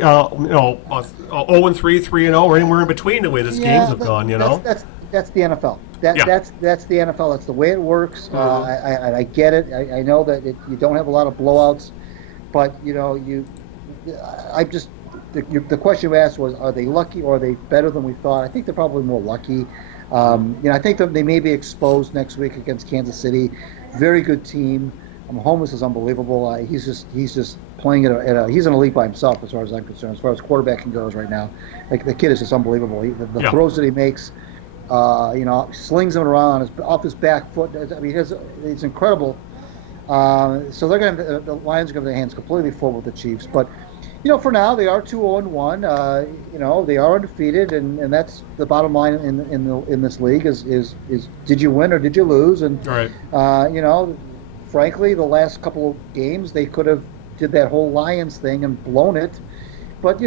3-0, or anywhere in between the way these games have gone. That's the NFL. That's the NFL. That's the way it works. I get it. I know that you don't have a lot of blowouts, but the question you asked was, are they lucky or are they better than we thought? I think they're probably more lucky. I think that they may be exposed next week against Kansas City. Very good team. Mahomes is unbelievable. He's just playing he's in a league by himself as far as I'm concerned. As far as quarterbacking goes right now, like the kid is just unbelievable. The throws that he makes, slings them around off his back foot. I mean, it's incredible. So the Lions are going to have their hands completely full with the Chiefs. But For now they are 2-0-1. They are undefeated, and that's the bottom line in this league is did you win or did you lose? And Right. Frankly, the last couple of games they could have did that whole Lions thing and blown it, but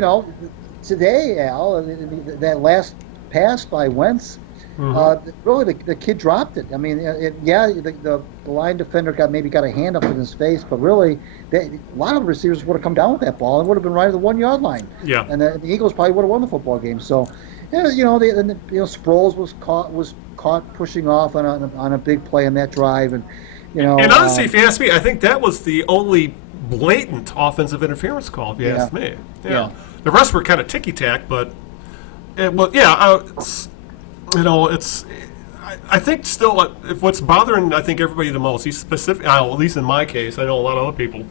today, Al, that last pass by Wentz. Really, the kid dropped it. I mean, the line defender got a hand up in his face, but really, a lot of receivers would have come down with that ball and would have been right at the 1 yard line. Yeah. And the Eagles probably would have won the football game. So, Sproles was caught pushing off on a big play in that drive, and And honestly, if you ask me, I think that was the only blatant offensive interference call. If you ask me, Yeah. The rest were kind of ticky tack, but I think still if what's bothering everybody the most, at least in my case, I know a lot of other people,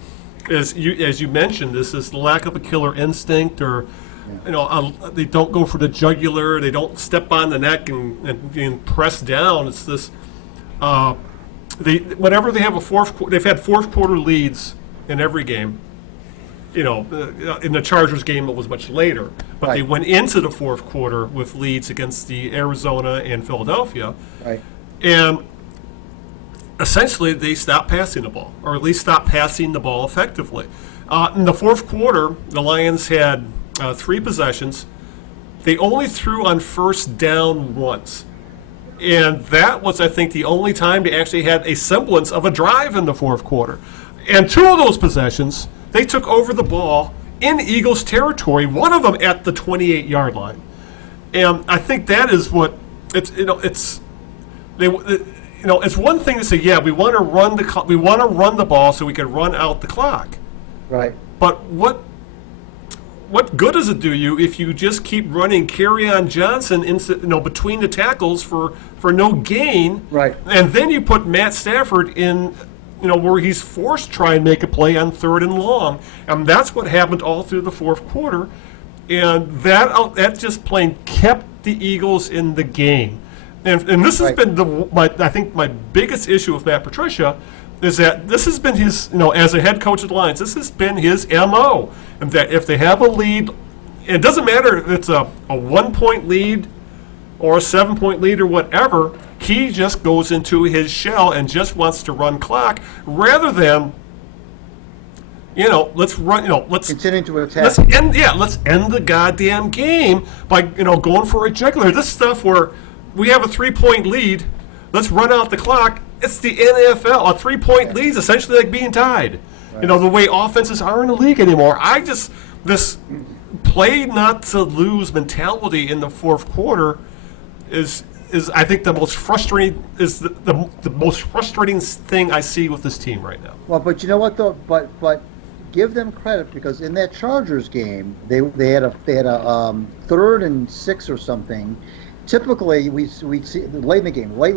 is as you mentioned, this is the lack of a killer instinct, or they don't go for the jugular, they don't step on the neck and press down. It's this whenever they have they've had fourth quarter leads in every game. In the Chargers game, it was much later, but they went into the fourth quarter with leads against the Arizona and Philadelphia, and essentially they stopped passing the ball, or at least stopped passing the ball effectively. In the fourth quarter, the Lions had 3 possessions. They only threw on first down once, and that was, I think, the only time they actually had a semblance of a drive in the fourth quarter. And 2 of those possessions, they took over the ball in Eagles territory, one of them at the 28-yard line. And I think that is what it's one thing to say, yeah, we want to run the ball so we can run out the clock. Right. But what good does it do you if you just keep running Kerryon Johnson between the tackles for no gain? Right. And then you put Matt Stafford in where he's forced to try and make a play on 3rd and long. And that's what happened all through the fourth quarter. And that just plain kept the Eagles in the game. And this has been I think my biggest issue with Matt Patricia is that this has been his, as a head coach of the Lions, this has been his MO. And that if they have a lead, it doesn't matter if it's a 1-point lead or a 7-point lead or whatever, he just goes into his shell and just wants to run clock rather than, let's run, let's continue to attack. Let's end the goddamn game by, going for a jugular. This stuff where we have a 3-point lead, let's run out the clock. It's the NFL. A 3-point lead is essentially like being tied. Right. The way offenses are in the league anymore. This play not to lose mentality in the fourth quarter is I think the most frustrating the most frustrating thing I see with this team right now. Well, but you know what though? But give them credit, because in that Chargers game, they had a 3rd and 6 or something. Typically, we'd see late in the game, late.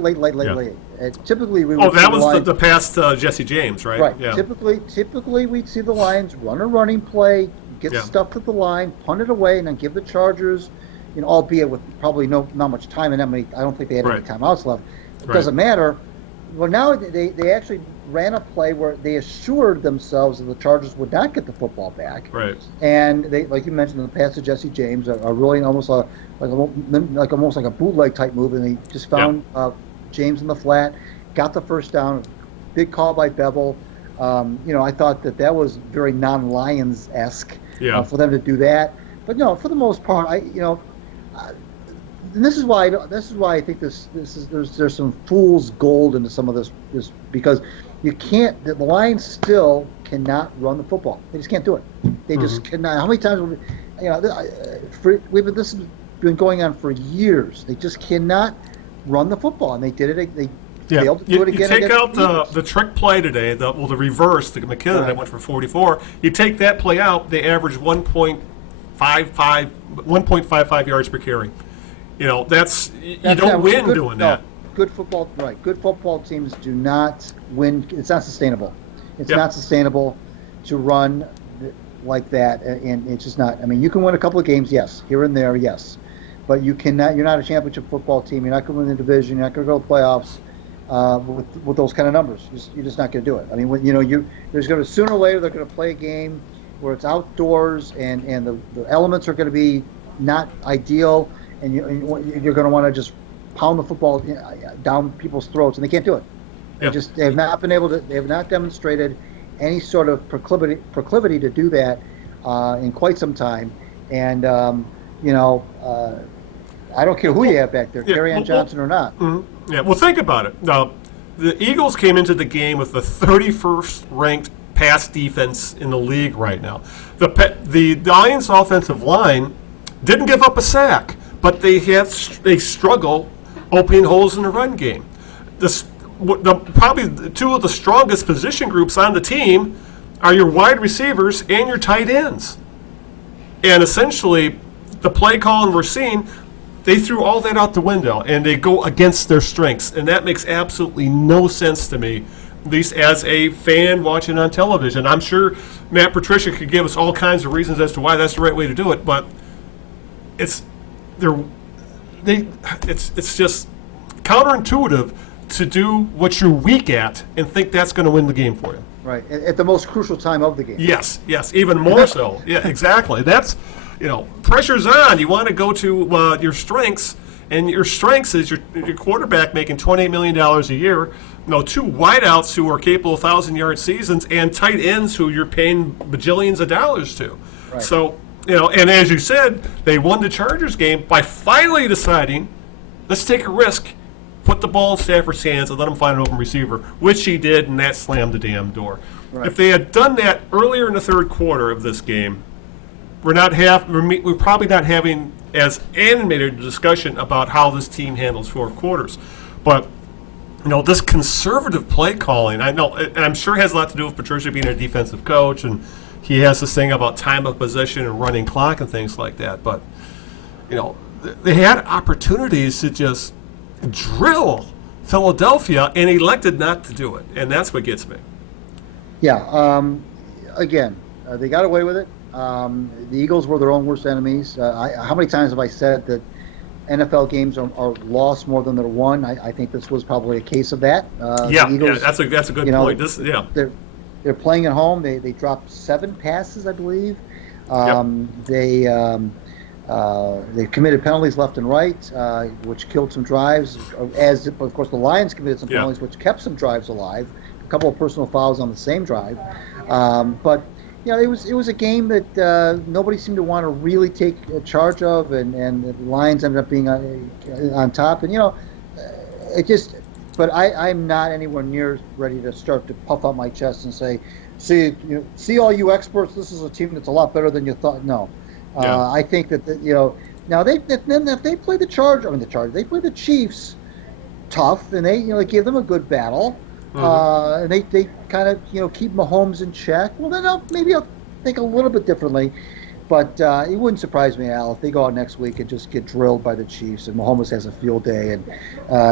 Typically, we would that see was the past Jesse James, right? Right. Yeah. Typically, we'd see the Lions run a running play, get stuff to the line, punt it away, and then give the Chargers, albeit with probably not much time and I don't think they had any timeouts left. It doesn't matter. Well, now they actually ran a play where they assured themselves that the Chargers would not get the football back. Right. And they, like you mentioned, the pass to Jesse James are really almost almost like a bootleg type move, and they just found James in the flat, got the first down. Big call by Bevel. I thought that was very non-Lions-esque for them to do that. But for the most part, and this is why I think there's some fool's gold into some of this because you can't. The Lions still cannot run the football. They just can't do it. They just cannot. How many times? This has been going on for years. They just cannot run the football, and they did it. They failed to do it again. You take out the trick play today, the reverse, the McKinnon that went for 44. You take that play out, they average 1.55 yards per carry. That's you don't win doing that. Good football, right? Good football teams do not win. It's not sustainable. It's not sustainable to run like that, and it's just not. I mean, you can win a couple of games, yes, here and there, yes, but you cannot. You're not a championship football team. You're not going to win the division. You're not going to go to playoffs with those kind of numbers. You're just not going to do it. I mean, there's going to sooner or later they're going to play a game, where it's outdoors and the elements are going to be not ideal, and you're going to want to just pound the football down people's throats, and they can't do it. Yep. They have not been able to. They have not demonstrated any sort of proclivity to do that in quite some time. And I don't care who you have back there, Kerryon Johnson or not. Mm-hmm. Yeah. Well, think about it. Now, the Eagles came into the game with the 31st ranked pass defense in the league right now. The Lions' offensive line didn't give up a sack, but they struggle opening holes in the run game. Probably two of the strongest position groups on the team are your wide receivers and your tight ends. And essentially, the play calling we're seeing, they threw all that out the window, and they go against their strengths. And that makes absolutely no sense to me, at least as a fan watching on television. I'm sure Matt Patricia could give us all kinds of reasons as to why that's the right way to do it, but it's just counterintuitive to do what you're weak at and think that's going to win the game for you. Right, at the most crucial time of the game. Yes, even more so. Yeah, exactly. That's, pressure's on. You want to go to your strengths, and your strengths is your quarterback making $28 million a year, two wideouts who are capable of 1,000-yard seasons, and tight ends who you're paying bajillions of dollars to. Right. So, and as you said, they won the Chargers game by finally deciding, let's take a risk, put the ball in Stafford's hands and let him find an open receiver, which he did, and that slammed the damn door. Right. If they had done that earlier in the third quarter of this game, we're probably not having as animated a discussion about how this team handles fourth quarters. But, this conservative play calling, I know, and I'm sure it has a lot to do with Patricia being a defensive coach, and he has this thing about time of possession and running clock and things like that. But, they had opportunities to just drill Philadelphia and elected not to do it, and that's what gets me. Yeah. Again, they got away with it. The Eagles were their own worst enemies. How many times have I said that NFL games are lost more than they're won? I think this was probably a case of that. The Eagles, that's a good point. They're playing at home. They dropped 7 passes, I believe. They committed penalties left and right, which killed some drives. As of course, the Lions committed some penalties, which kept some drives alive. A couple of personal fouls on the same drive, but it was a game that nobody seemed to want to really take charge of, and the Lions ended up being on top. And it just. But I'm not anywhere near ready to start to puff out my chest and say, see all you experts, this is a team that's a lot better than you thought. No. I think that now if they play they play the Chiefs tough, and they give them a good battle, and they kind of keep Mahomes in check. Well, then I'll think a little bit differently, but it wouldn't surprise me, Al, if they go out next week and just get drilled by the Chiefs, and Mahomes has a field day, and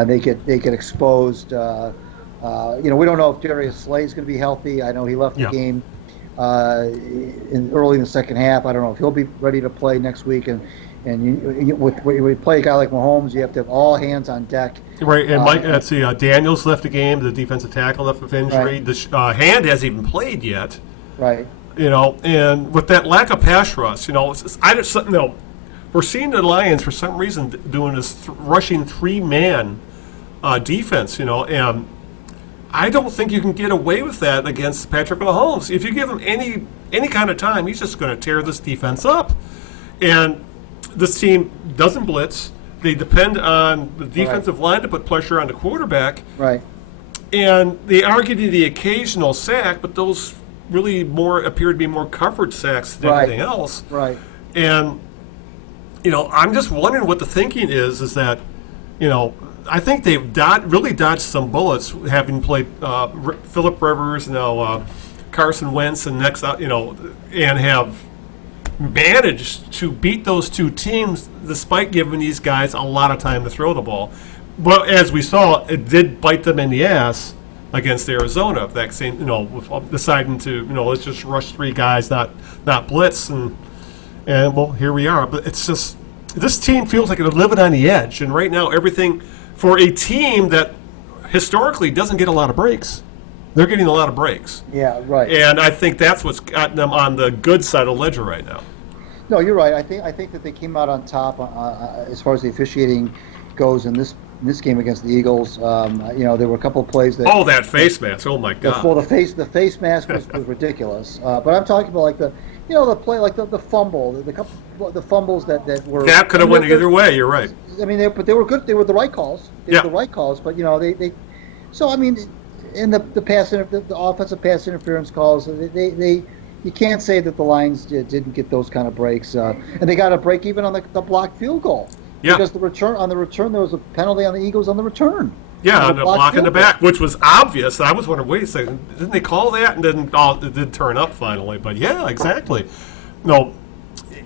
they get exposed. We don't know if Darius Slay is going to be healthy. I know he left the game early in the second half. I don't know if he'll be ready to play next week. And when you play a guy like Mahomes, you have to have all hands on deck. Right, and Mike, Daniels left the game. The defensive tackle left with injury. Right. The Hand hasn't even played yet. Right. And with that lack of pass rush, we're seeing the Lions for some reason doing this rushing 3-man defense. And I don't think you can get away with that against Patrick Mahomes. If you give him any kind of time, he's just going to tear this defense up. And this team doesn't blitz. They depend on the defensive line to put pressure on the quarterback. Right. And they are getting the occasional sack, but those really appear to be more coverage sacks than anything else. Right. And, I'm just wondering what the thinking is that, I think they've really dodged some bullets, having played Phillip Rivers, Carson Wentz, and next, and have managed to beat those two teams despite giving these guys a lot of time to throw the ball. But as we saw, it did bite them in the ass against Arizona. That same, with deciding to, let's just rush 3 guys, not blitz, and well, here we are. But it's just this team feels like they're living on the edge, and right now everything. For a team that historically doesn't get a lot of breaks, They're getting a lot of breaks. Yeah, right. And I think that's what's gotten them on the good side of the ledger right now. No, you're right. I think that they came out on top as far as the officiating goes in this game against the Eagles. There were a couple of plays that. Oh, that face mask! Oh my God! Well, the face mask was ridiculous. But I'm talking about like the play, like the fumble, the fumbles that were. That could have went either way. You're right. I mean, they were good. They were the right calls. They Yeah. were the right calls. But they. So I mean, in the offensive pass interference calls, they you can't say that the Lions didn't get those kind of breaks, and they got a break even on the blocked field goal. Yeah. Because the return there was a penalty on the Eagles on the return. Yeah, On on the block in the back, which was obvious. I was wondering, wait a second, didn't they call that? And then it did turn up finally. But yeah, exactly. No,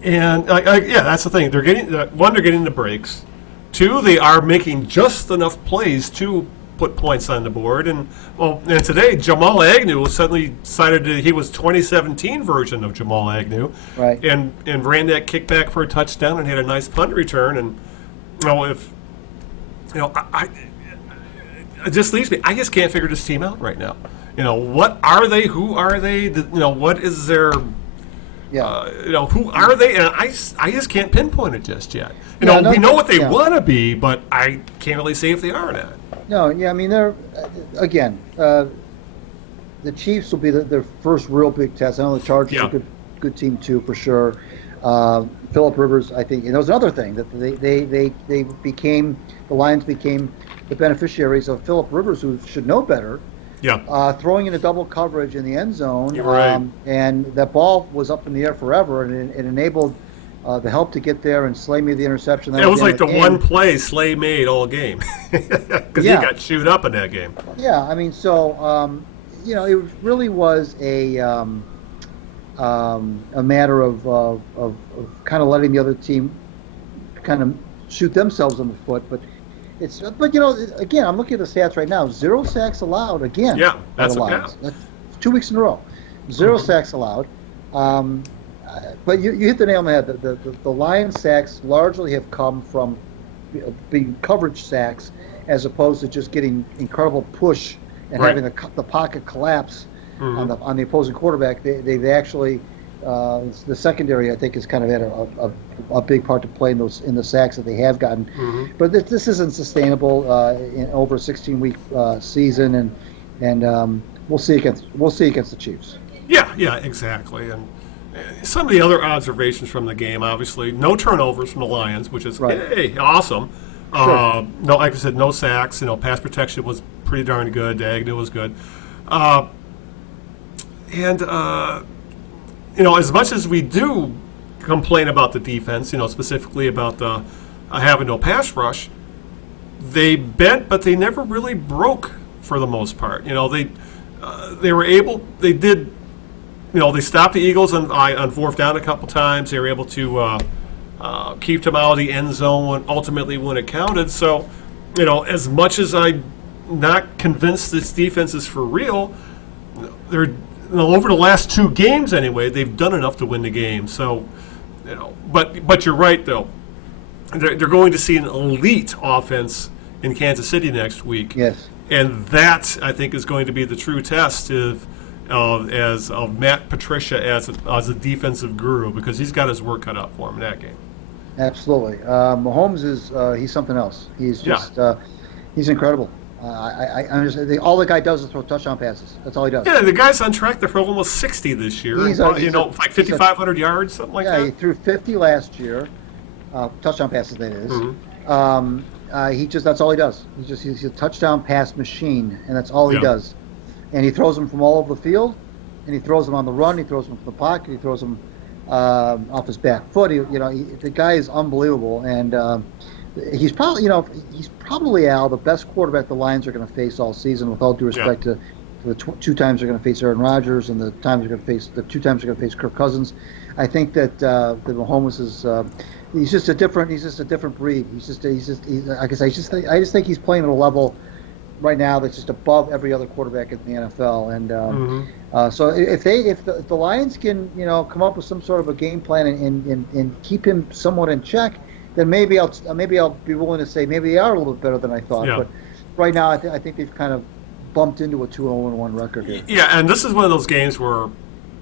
and that's the thing. They're getting they're getting the breaks. Two, they are making just enough plays to put points on the board. And today Jamal Agnew suddenly decided he was 2017 version of Jamal Agnew, Right. And ran that kickback for a touchdown and had a nice punt return. And it just leaves me. I just can't figure this team out right now. What are they? Who are they? What is their? Yeah. Who are they? And I just can't pinpoint it just yet. We No, know what they yeah. want to be, but I can't really say if they are or not. No, yeah, I mean they're again. The Chiefs will be their first real big test. I know the Chargers are a good team too, for sure. Phillip Rivers, I think, and there was another thing that the Lions became the beneficiaries of Phillip Rivers, who should know better. Yeah. Throwing into double coverage in the end zone, You're right. And that ball was up in the air forever, and it enabled the help to get there and Slay made the interception. It was like the one play Slay made all game because he got chewed up in that game. Yeah, I mean, so it really was a matter of kind of letting the other team kind of shoot themselves in the foot, but again, I'm looking at the stats right now. 0 sacks allowed again. Yeah, that's by the a Lions. That's 2 weeks in a row. 0 sacks allowed. But you hit the nail on the head. The Lions sacks largely have come from being coverage sacks, as opposed to just getting incredible push and having the pocket collapse on the opposing quarterback. They've actually the secondary, I think, has kind of had a big part to play in the sacks that they have gotten. But this isn't sustainable in over a 16-week season, and we'll see against the Chiefs. Yeah, exactly. And some of the other observations from the game, obviously, no turnovers from the Lions, which is hey, awesome. Sure. No, like I said, no sacks. Pass protection was pretty darn good. Agnew was good. As much as we do complain about the defense, specifically about the having no pass rush, they bent, but they never really broke for the most part. They were able. They did. They stopped the Eagles on fourth down a couple times. They were able to keep them out of the end zone ultimately when it counted. So, as much as I'm not convinced this defense is for real, they're over the last 2 games anyway, they've done enough to win the game. So, but you're right though. They're going to see an elite offense in Kansas City next week. Yes. And that, I think, is going to be the true test of Matt Patricia as a defensive guru, because he's got his work cut out for him in that game. Absolutely. Mahomes he's something else. He's just he's incredible. I understand. All the guy does is throw touchdown passes. That's all he does. Yeah, the guy's on track to throw almost 60 this year. Like 5,500 yards, something like that. Yeah, he threw 50 last year. Touchdown passes, that is. That's all he does. He's a touchdown pass machine, and that's all he does. And he throws them from all over the field, and he throws them on the run. He throws them from the pocket. He throws them off his back foot. The guy is unbelievable, and he's probably Al, the best quarterback the Lions are going to face all season. With all due respect to the 2 times they're going to face Aaron Rodgers and the 2 times they're going to face Kirk Cousins. I think that Mahomes is he's just a different breed. I just think he's playing at a level right now that's just above every other quarterback in the NFL. And so if the Lions can come up with some sort of a game plan and keep him somewhat in check, then maybe I'll be willing to say maybe they are a little bit better than I thought. Yeah. But right now I think they've kind of bumped into a 2-0-1 record here. Yeah, and this is one of those games where,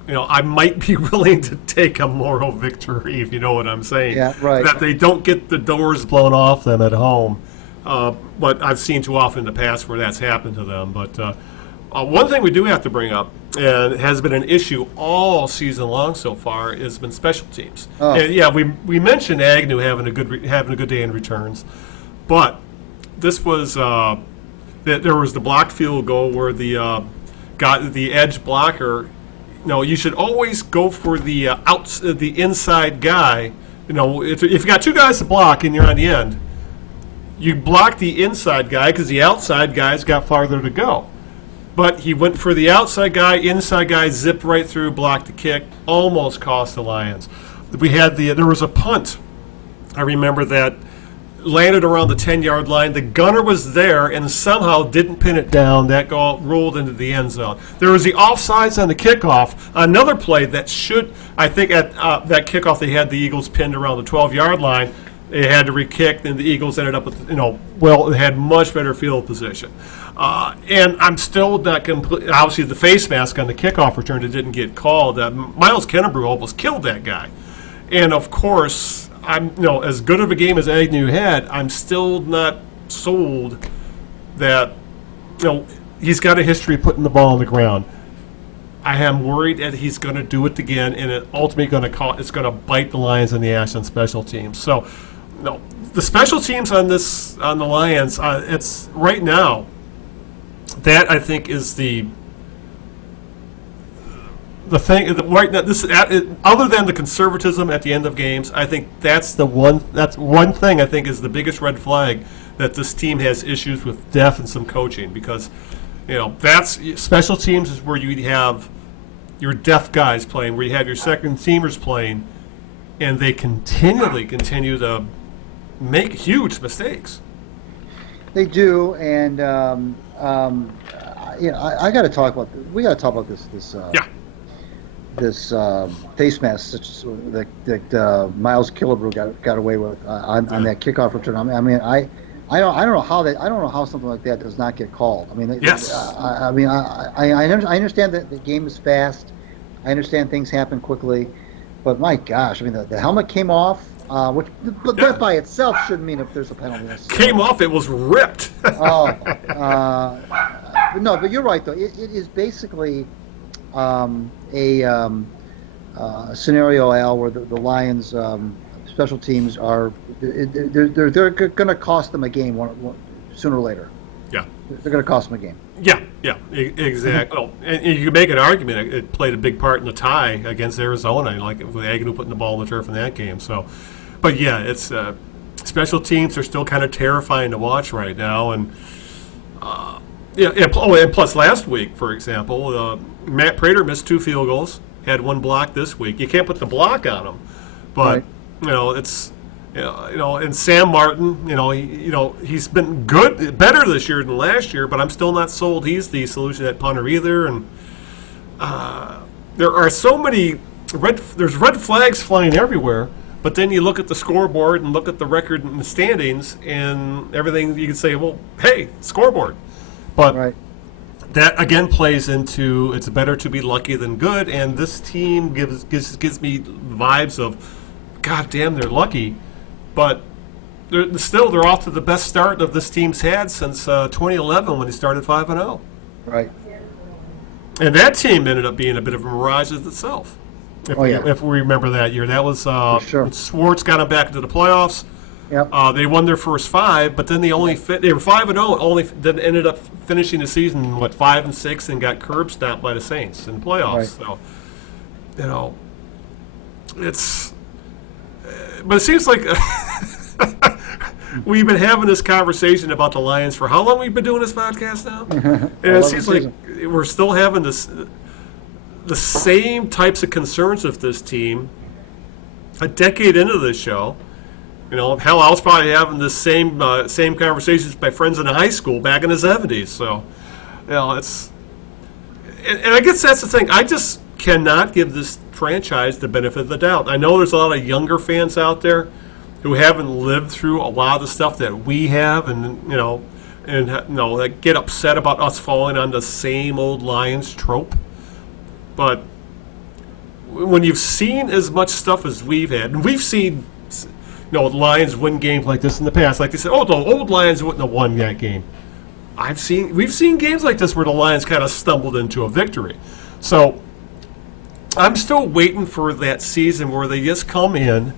I might be willing to take a moral victory, if you know what I'm saying. Yeah, right. That they don't get the doors blown off them at home. But I've seen too often in the past where that's happened to them. But one thing we do have to bring up, and has been an issue all season long so far, has been special teams. Oh. And yeah, we mentioned Agnew having a good day in returns, but this was there was the blocked field goal where the edge blocker. You should always go for the the inside guy. If you got two guys to block and you're on the end, you block the inside guy because the outside guy's got farther to go. But he went for the outside guy, inside guy zipped right through, blocked the kick, almost cost the Lions. There was a punt, I remember, that landed around the 10-yard line. The gunner was there and somehow didn't pin it down. That goal rolled into the end zone. There was the offsides on the kickoff. Another play that I think at that kickoff they had the Eagles pinned around the 12-yard line. They had to re-kick, and the Eagles ended up with, they had much better field position. And I'm still not completely, obviously the face mask on the kickoff return that didn't get called. Miles Kennebrew almost killed that guy. And of course, as good of a game as Agnew had, I'm still not sold that, he's got a history of putting the ball on the ground. I am worried that he's going to do it again, and it's ultimately it's going to bite the Lions in the ass on special teams. So, the special teams on the Lions, it's right now. That I think is the thing right now. Other than the conservatism at the end of games, I think that's one thing I think is the biggest red flag that this team has issues with depth and some coaching, because that's special teams is where you have your depth guys playing, where you have your second teamers playing, and they continue to make huge mistakes. They do, and I got to talk about. We got to talk about this face mask that Miles Killebrew got away with on that kickoff return. I don't know how something like that does not get called. Yes. I understand that the game is fast. I understand things happen quickly, but my gosh, the helmet came off. But that by itself shouldn't mean if there's a penalty. Came off, it was ripped. No, but you're right, though. It is basically a scenario, Al, where the Lions' special teams they're going to cost them a game sooner or later. Yeah. They're going to cost them a game. Yeah, exactly. Well, and you could make an argument it played a big part in the tie against Arizona, like with Agnew putting the ball on the turf in that game. So, but yeah, it's special teams are still kind of terrifying to watch right now, and and plus last week, for example, Matt Prater missed 2 field goals, had 1 block this week. You can't put the block on him, but right. It's. And Sam Martin, he's been better this year than last year, but I'm still not sold he's the solution at punter either. And there are so many there's red flags flying everywhere, but then you look at the scoreboard and look at the record and the standings and everything, you can say, well, hey, scoreboard. But right. That again plays into it's better to be lucky than good, and this team gives me vibes of, God damn, they're lucky. But they're off to the best start of this team's had since 2011 when they started 5-0. Right. And that team ended up being a bit of a mirage as itself. If we remember that year, that was sure. when Swartz got them back into the playoffs. Yep. They won their first 5, but then they were 5-0. Then ended up finishing the season 5-6 and got curb stomped by the Saints in the playoffs. Right. So, it's. But it seems like we've been having this conversation about the Lions for how long we've been doing this podcast now? And it seems like we're still having the same types of concerns with this team a decade into this show. Hell, I was probably having the same conversations with my friends in high school back in the 70s. So, it's... And I guess that's the thing. I just cannot give this franchise the benefit of the doubt. I know there's a lot of younger fans out there who haven't lived through a lot of the stuff that we have, and and like get upset about us falling on the same old Lions trope. But when you've seen as much stuff as we've had, and we've seen, the Lions win games like this in the past. Like they said, the old Lions wouldn't have won that game. We've seen games like this where the Lions kind of stumbled into a victory. So I'm still waiting for that season where they just come in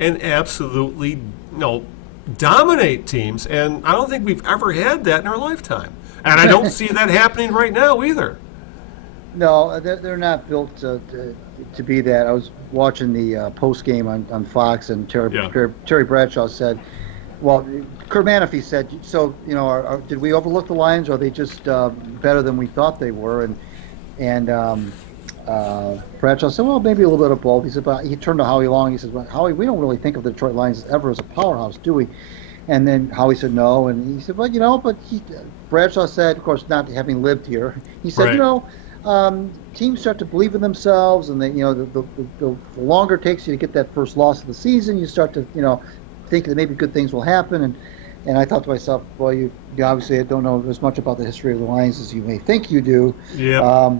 and absolutely, dominate teams. And I don't think we've ever had that in our lifetime. And I don't see that happening right now either. No, they're not built to be that. I was watching the post game on Fox, and Terry Bradshaw said, well, Kurt Manafee said, so, did we overlook the Lions, or are they just better than we thought they were? And Bradshaw said, well, maybe a little bit of both. He said, but he turned to Howie Long. He said, well, Howie, we don't really think of the Detroit Lions ever as a powerhouse, do we? And then Howie said no, and he said, well, Bradshaw said, of course, not having lived here, he said, right. Teams start to believe in themselves, and the longer it takes you to get that first loss of the season, you start to think that maybe good things will happen. And I thought to myself, well, you obviously don't know as much about the history of the Lions as you may think you do. Yeah.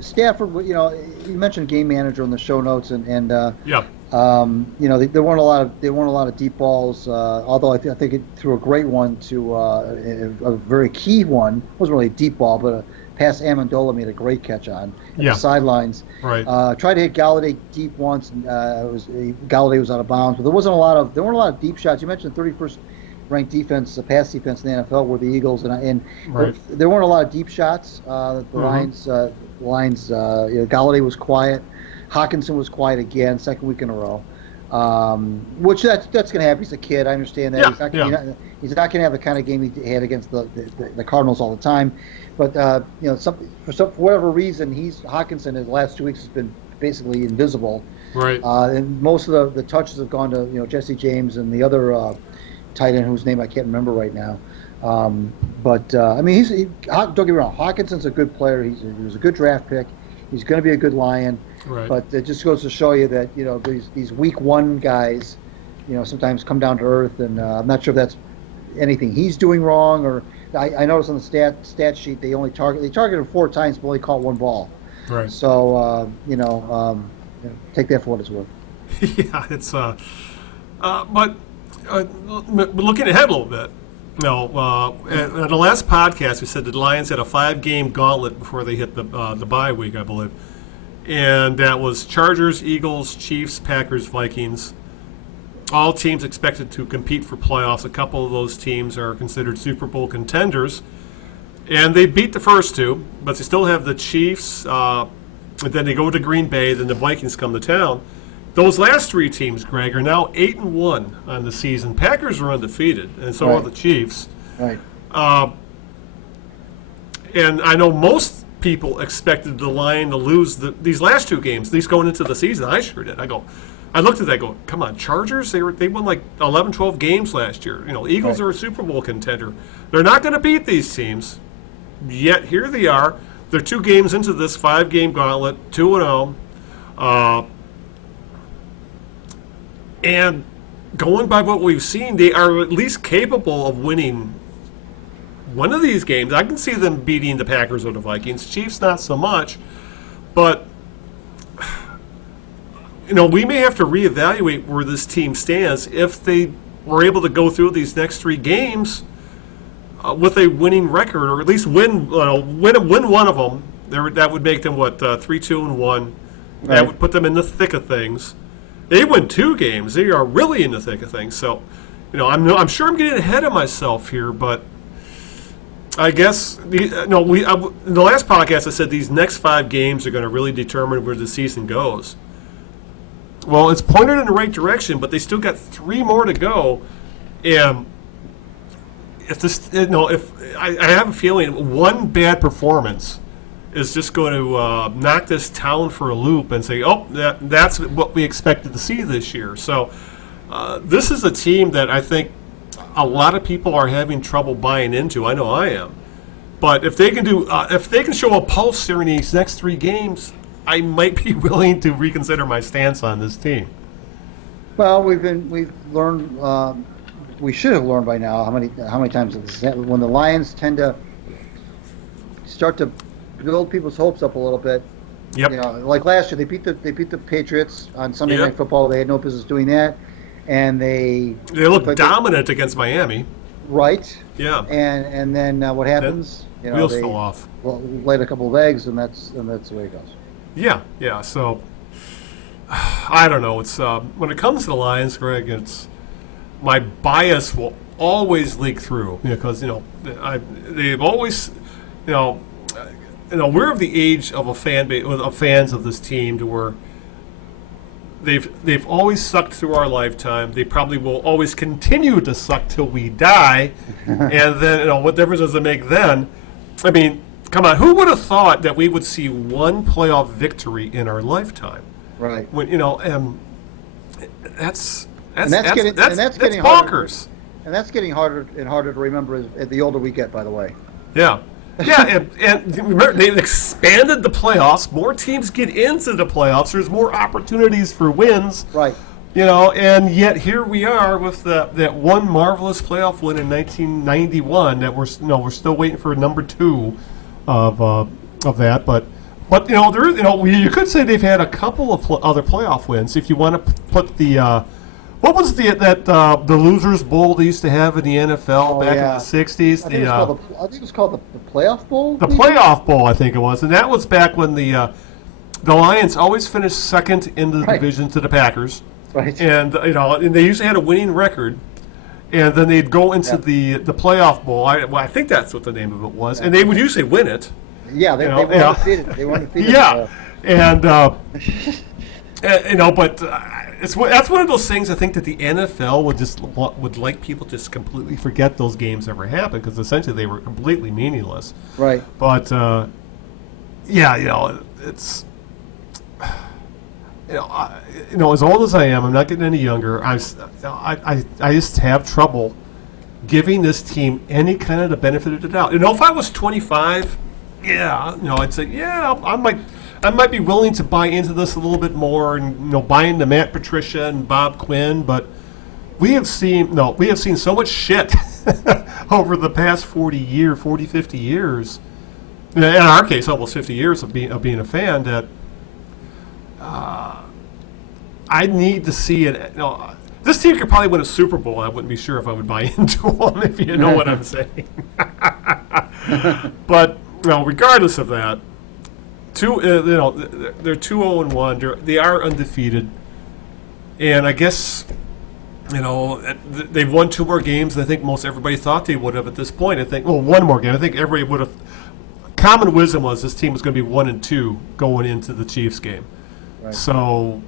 Stafford, you mentioned game manager in the show notes, and Yeah. there weren't a lot of deep balls. Although I think it threw a great one to a very key one. It wasn't really a deep ball, but a pass Amendola made a great catch on the sidelines. Right. Tried to hit Galladay deep once, and Galladay was out of bounds. But there weren't a lot of deep shots. You mentioned 31st ranked defense, pass defense in the NFL were the Eagles, and right. there weren't a lot of deep shots. The Lions, Galladay was quiet. Hawkinson was quiet again, second week in a row. Which that's going to happen. He's a kid. I understand that. Yeah, he's not going to have the kind of game he had against the Cardinals all the time. But for whatever reason, Hawkinson in the last 2 weeks has been basically invisible. Right. And most of the touches have gone to Jesse James and the other tight end whose name I can't remember right now. Don't get me wrong. Hawkinson's a good player. He was a good draft pick. He's going to be a good Lion. Right. But it just goes to show you that these week one guys, sometimes come down to earth, and I'm not sure if that's anything he's doing wrong, or I noticed on the stat sheet they targeted him 4 times but only caught 1 ball. Right. So take that for what it's worth. Yeah, it's but looking ahead a little bit. At the last podcast we said the Lions had a 5-game gauntlet before they hit the bye week, I believe. And that was Chargers, Eagles, Chiefs, Packers, Vikings. All teams expected to compete for playoffs. A couple of those teams are considered Super Bowl contenders. And they beat the first 2, but they still have the Chiefs. And then they go to Green Bay, then the Vikings come to town. Those last 3 teams, Greg, are now 8-1 on the season. Packers are undefeated, and so are the Chiefs. Right. And I know most people expected the Lion to lose these last 2 games, these going into the season. I sure did. I looked at that, come on, Chargers, they won like 11, 12 games last year. Eagles are a Super Bowl contender. They're not going to beat these teams, yet here they are. They're 2 games into this 5-game gauntlet, 2-0. And going by what we've seen, they are at least capable of winning one of these games. I can see them beating the Packers or the Vikings. Chiefs, not so much. But, we may have to reevaluate where this team stands if they were able to go through these next 3 games with a winning record, or at least win one of them. That would make them, 3-2-1. Right. That would put them in the thick of things. They win 2 games. They are really in the thick of things. So, I'm sure I'm getting ahead of myself here, but I guess in the last podcast I said these next 5 games are going to really determine where the season goes. Well, it's pointed in the right direction, but they still got 3 more to go, and I have a feeling one bad performance is just going to knock this town for a loop and say, that's what we expected to see this year. So this is a team that I think a lot of people are having trouble buying into. I know I am. But if they can show a pulse during these next 3 games, I might be willing to reconsider my stance on this team. Well, we've learned. We should have learned by now how many times when the Lions tend to start to build people's hopes up a little bit. Yep. You know, like last year, they beat the Patriots on Sunday Yep. Night Football. They had no business doing that, and They looked like dominant against Miami. right. Yeah. And then what happens? Wheels they fell off. laid a couple of eggs, and that's the way it goes. Yeah. So I don't know. It's when it comes to the Lions, Greg. It's my bias will always leak through because they've always we're of the age of a fan base of fans of this team to where they've always sucked through our lifetime. They probably will always continue to suck till we die, and then what difference does it make then? I mean, come on, who would have thought that we would see one playoff victory in our lifetime? Right. When that's getting bonkers. And that's getting harder and harder to remember as the older we get. By the way. Yeah. Yeah, and remember, they've expanded the playoffs. More teams get into the playoffs. There's more opportunities for wins. Right. And yet here we are with that one marvelous playoff win in 1991 that we're still waiting for number 2 of that. But you could say they've had a couple of other playoff wins. If you want to put the what was the Losers Bowl they used to have in the NFL back in the 60s? I think it was called the Playoff Bowl. The Playoff Bowl, I think it was, and that was back when the Lions always finished second in the division to the Packers, right? And and they usually had a winning record, and then they'd go into the Playoff Bowl. I think that's what the name of it was, and they would usually win it. Yeah, they were undefeated. They were undefeated. Yeah, but. That's one of those things I think that the NFL would like people to just completely forget those games ever happened because essentially they were completely meaningless. Right. But it's as old as I am, I'm not getting any younger. I just have trouble giving this team any kind of the benefit of the doubt. If I was 25, I'd say I might be willing to buy into this a little bit more and buy into Matt Patricia and Bob Quinn, but we have seen so much shit over the past 40, 50 years. In our case, almost 50 years of being a fan that I need to see it. This team could probably win a Super Bowl. I wouldn't be sure if I would buy into them, if you know what I'm saying. But regardless of that. They're 2-0-1. They are undefeated, and I guess they've won 2 more games than I think most everybody thought they would have at this point. I think one more game. I think everybody would have. Common wisdom was this team was going to be 1-2 going into the Chiefs game. Right. So,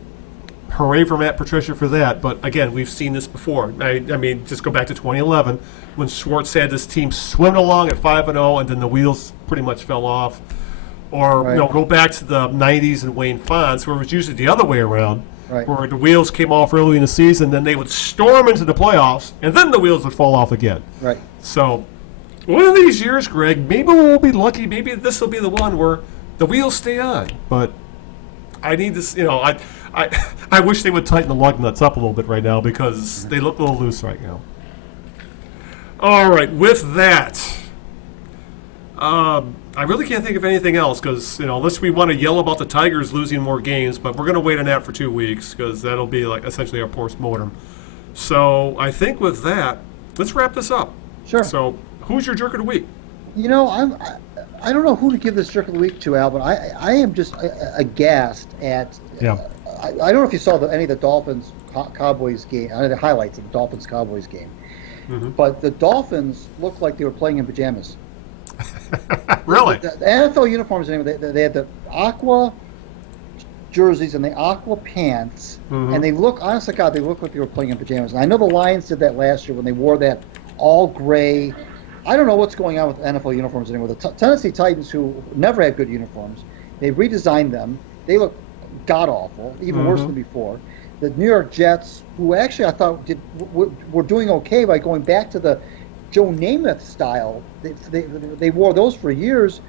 hooray for Matt Patricia for that. But again, we've seen this before. I mean, just go back to 2011 when Schwartz had this team swim along at 5-0, and then the wheels pretty much fell off. Or go back to the 90s and Wayne Fonts, where it was usually the other way around, where the wheels came off early in the season, then they would storm into the playoffs, and then the wheels would fall off again. Right. So, one of these years, Greg, maybe we'll be lucky. Maybe this will be the one where the wheels stay on. But I need this. I wish they would tighten the lug nuts up a little bit right now because they look a little loose right now. All right, with that. I really can't think of anything else because, unless we want to yell about the Tigers losing more games, but we're going to wait on that for 2 weeks because that'll be like essentially our post-mortem. So I think with that, let's wrap this up. Sure. So who's your jerk of the week? I don't know who to give this jerk of the week to, Al, but I am just aghast at. Yeah. I don't know if you saw any of the Dolphins Cowboys game, the highlights of the Dolphins Cowboys game, but the Dolphins looked like they were playing in pajamas. Really? The NFL uniforms, anyway, they had the aqua jerseys and the aqua pants, and they look, honest to God, they look like they were playing in pajamas. And I know the Lions did that last year when they wore that all gray. I don't know what's going on with NFL uniforms anymore. The Tennessee Titans, who never had good uniforms, they redesigned them. They look god-awful, even worse than before. The New York Jets, who actually I thought were doing okay by going back to the Joe Namath style. They wore those for years,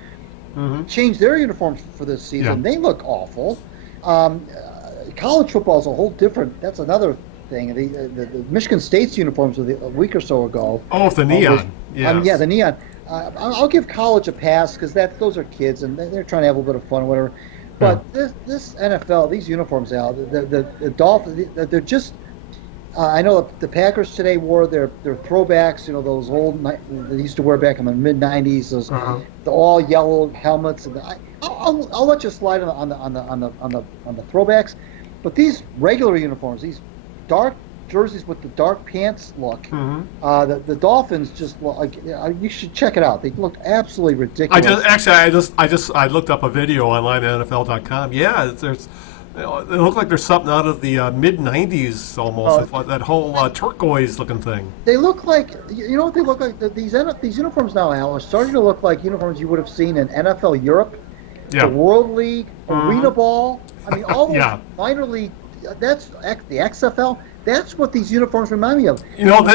changed their uniforms for this season. Yeah. They look awful. College football is a whole different. That's another thing. The Michigan State's uniforms a week or so ago. Oh, the neon. Yeah, the neon. I'll give college a pass because those are kids and they're trying to have a little bit of fun or whatever. But this NFL, these uniforms, Al, the Dolphins, they're just. I know the Packers today wore their throwbacks. Those old they used to wear back in the mid '90s. Those the all yellow helmets. And I'll let you slide on the throwbacks, but these regular uniforms, these dark jerseys with the dark pants look, the Dolphins just look like you should check it out. They look absolutely ridiculous. I looked up a video online at NFL.com. Yeah, it looks like there's something out of the mid '90s almost. That whole turquoise-looking thing. They look like what they look like. These uniforms now, Al, are starting to look like uniforms you would have seen in NFL Europe, the World League, Arena Ball. I mean, all those minor league. That's the XFL. That's what these uniforms remind me of.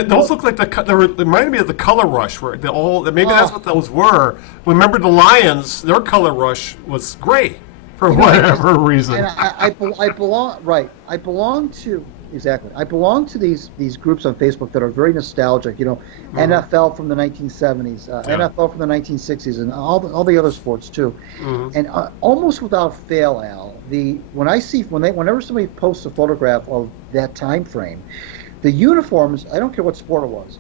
Those look like they remind me of the Color Rush, where that's what those were. Remember the Lions? Their Color Rush was gray. For whatever reason. And I belong to these groups on Facebook that are very nostalgic. NFL from the 1970s, NFL from the 1960s, and all the other sports too. And almost without fail, Al, whenever somebody posts a photograph of that time frame, the uniforms, I don't care what sport it was,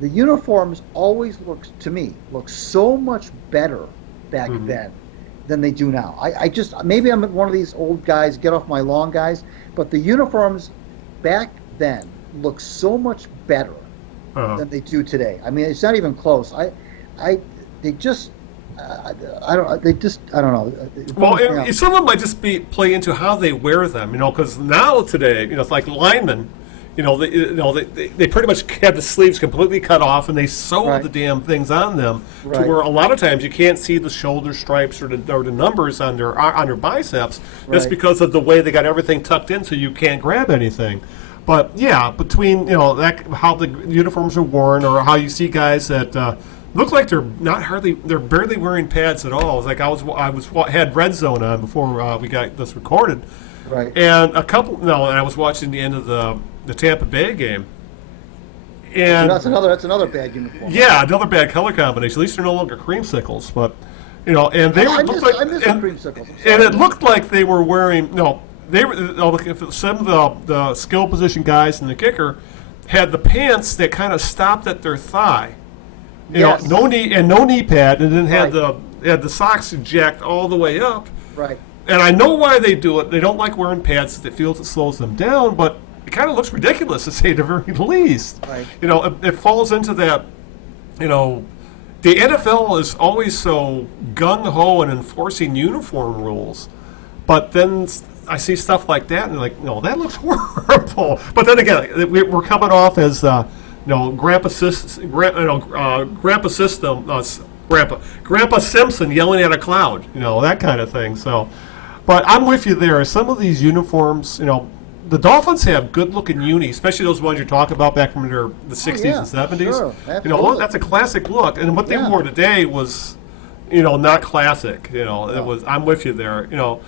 the uniforms always look so much better back then than they do now. Maybe I'm one of these old guys, get off my lawn guys, but the uniforms back then look so much better than they do today. I mean, it's not even close. I don't know. Well, some of them might just play into how they wear them, because now today, it's like linemen. They pretty much have the sleeves completely cut off, and they sew the damn things on them to where a lot of times you can't see the shoulder stripes or the numbers on their biceps. Just because of the way they got everything tucked in, so you can't grab anything. But yeah, between how the uniforms are worn, or how you see guys that look like they're barely wearing pads at all. It's like I had Red Zone on before we got this recorded. Right. And and I was watching the end of the Tampa Bay game. And that's another bad uniform. Yeah, another bad color combination. At least they're no longer creamsicles, but and they I looked miss like the creamsicles. and it looked like they were wearing some of the skill position guys and the kicker had the pants that kind of stopped at their thigh. No knee pad, and then had the socks jacked all the way up. Right. And I know why they do it. They don't like wearing pads. It feels it slows them down, but it kind of looks ridiculous, to say the very least. Right. It falls into that, the NFL is always so gung-ho in enforcing uniform rules, but then I see stuff like that, and like, no, that looks horrible. But then again, we're coming off as, Grandpa Simpson yelling at a cloud, that kind of thing. So, but I'm with you there. Some of these uniforms, the Dolphins have good-looking unis, especially those ones you're talking about back from the 60s and 70s. Sure, that's a classic look. And what they wore today was, not classic. It was. I'm with you there. And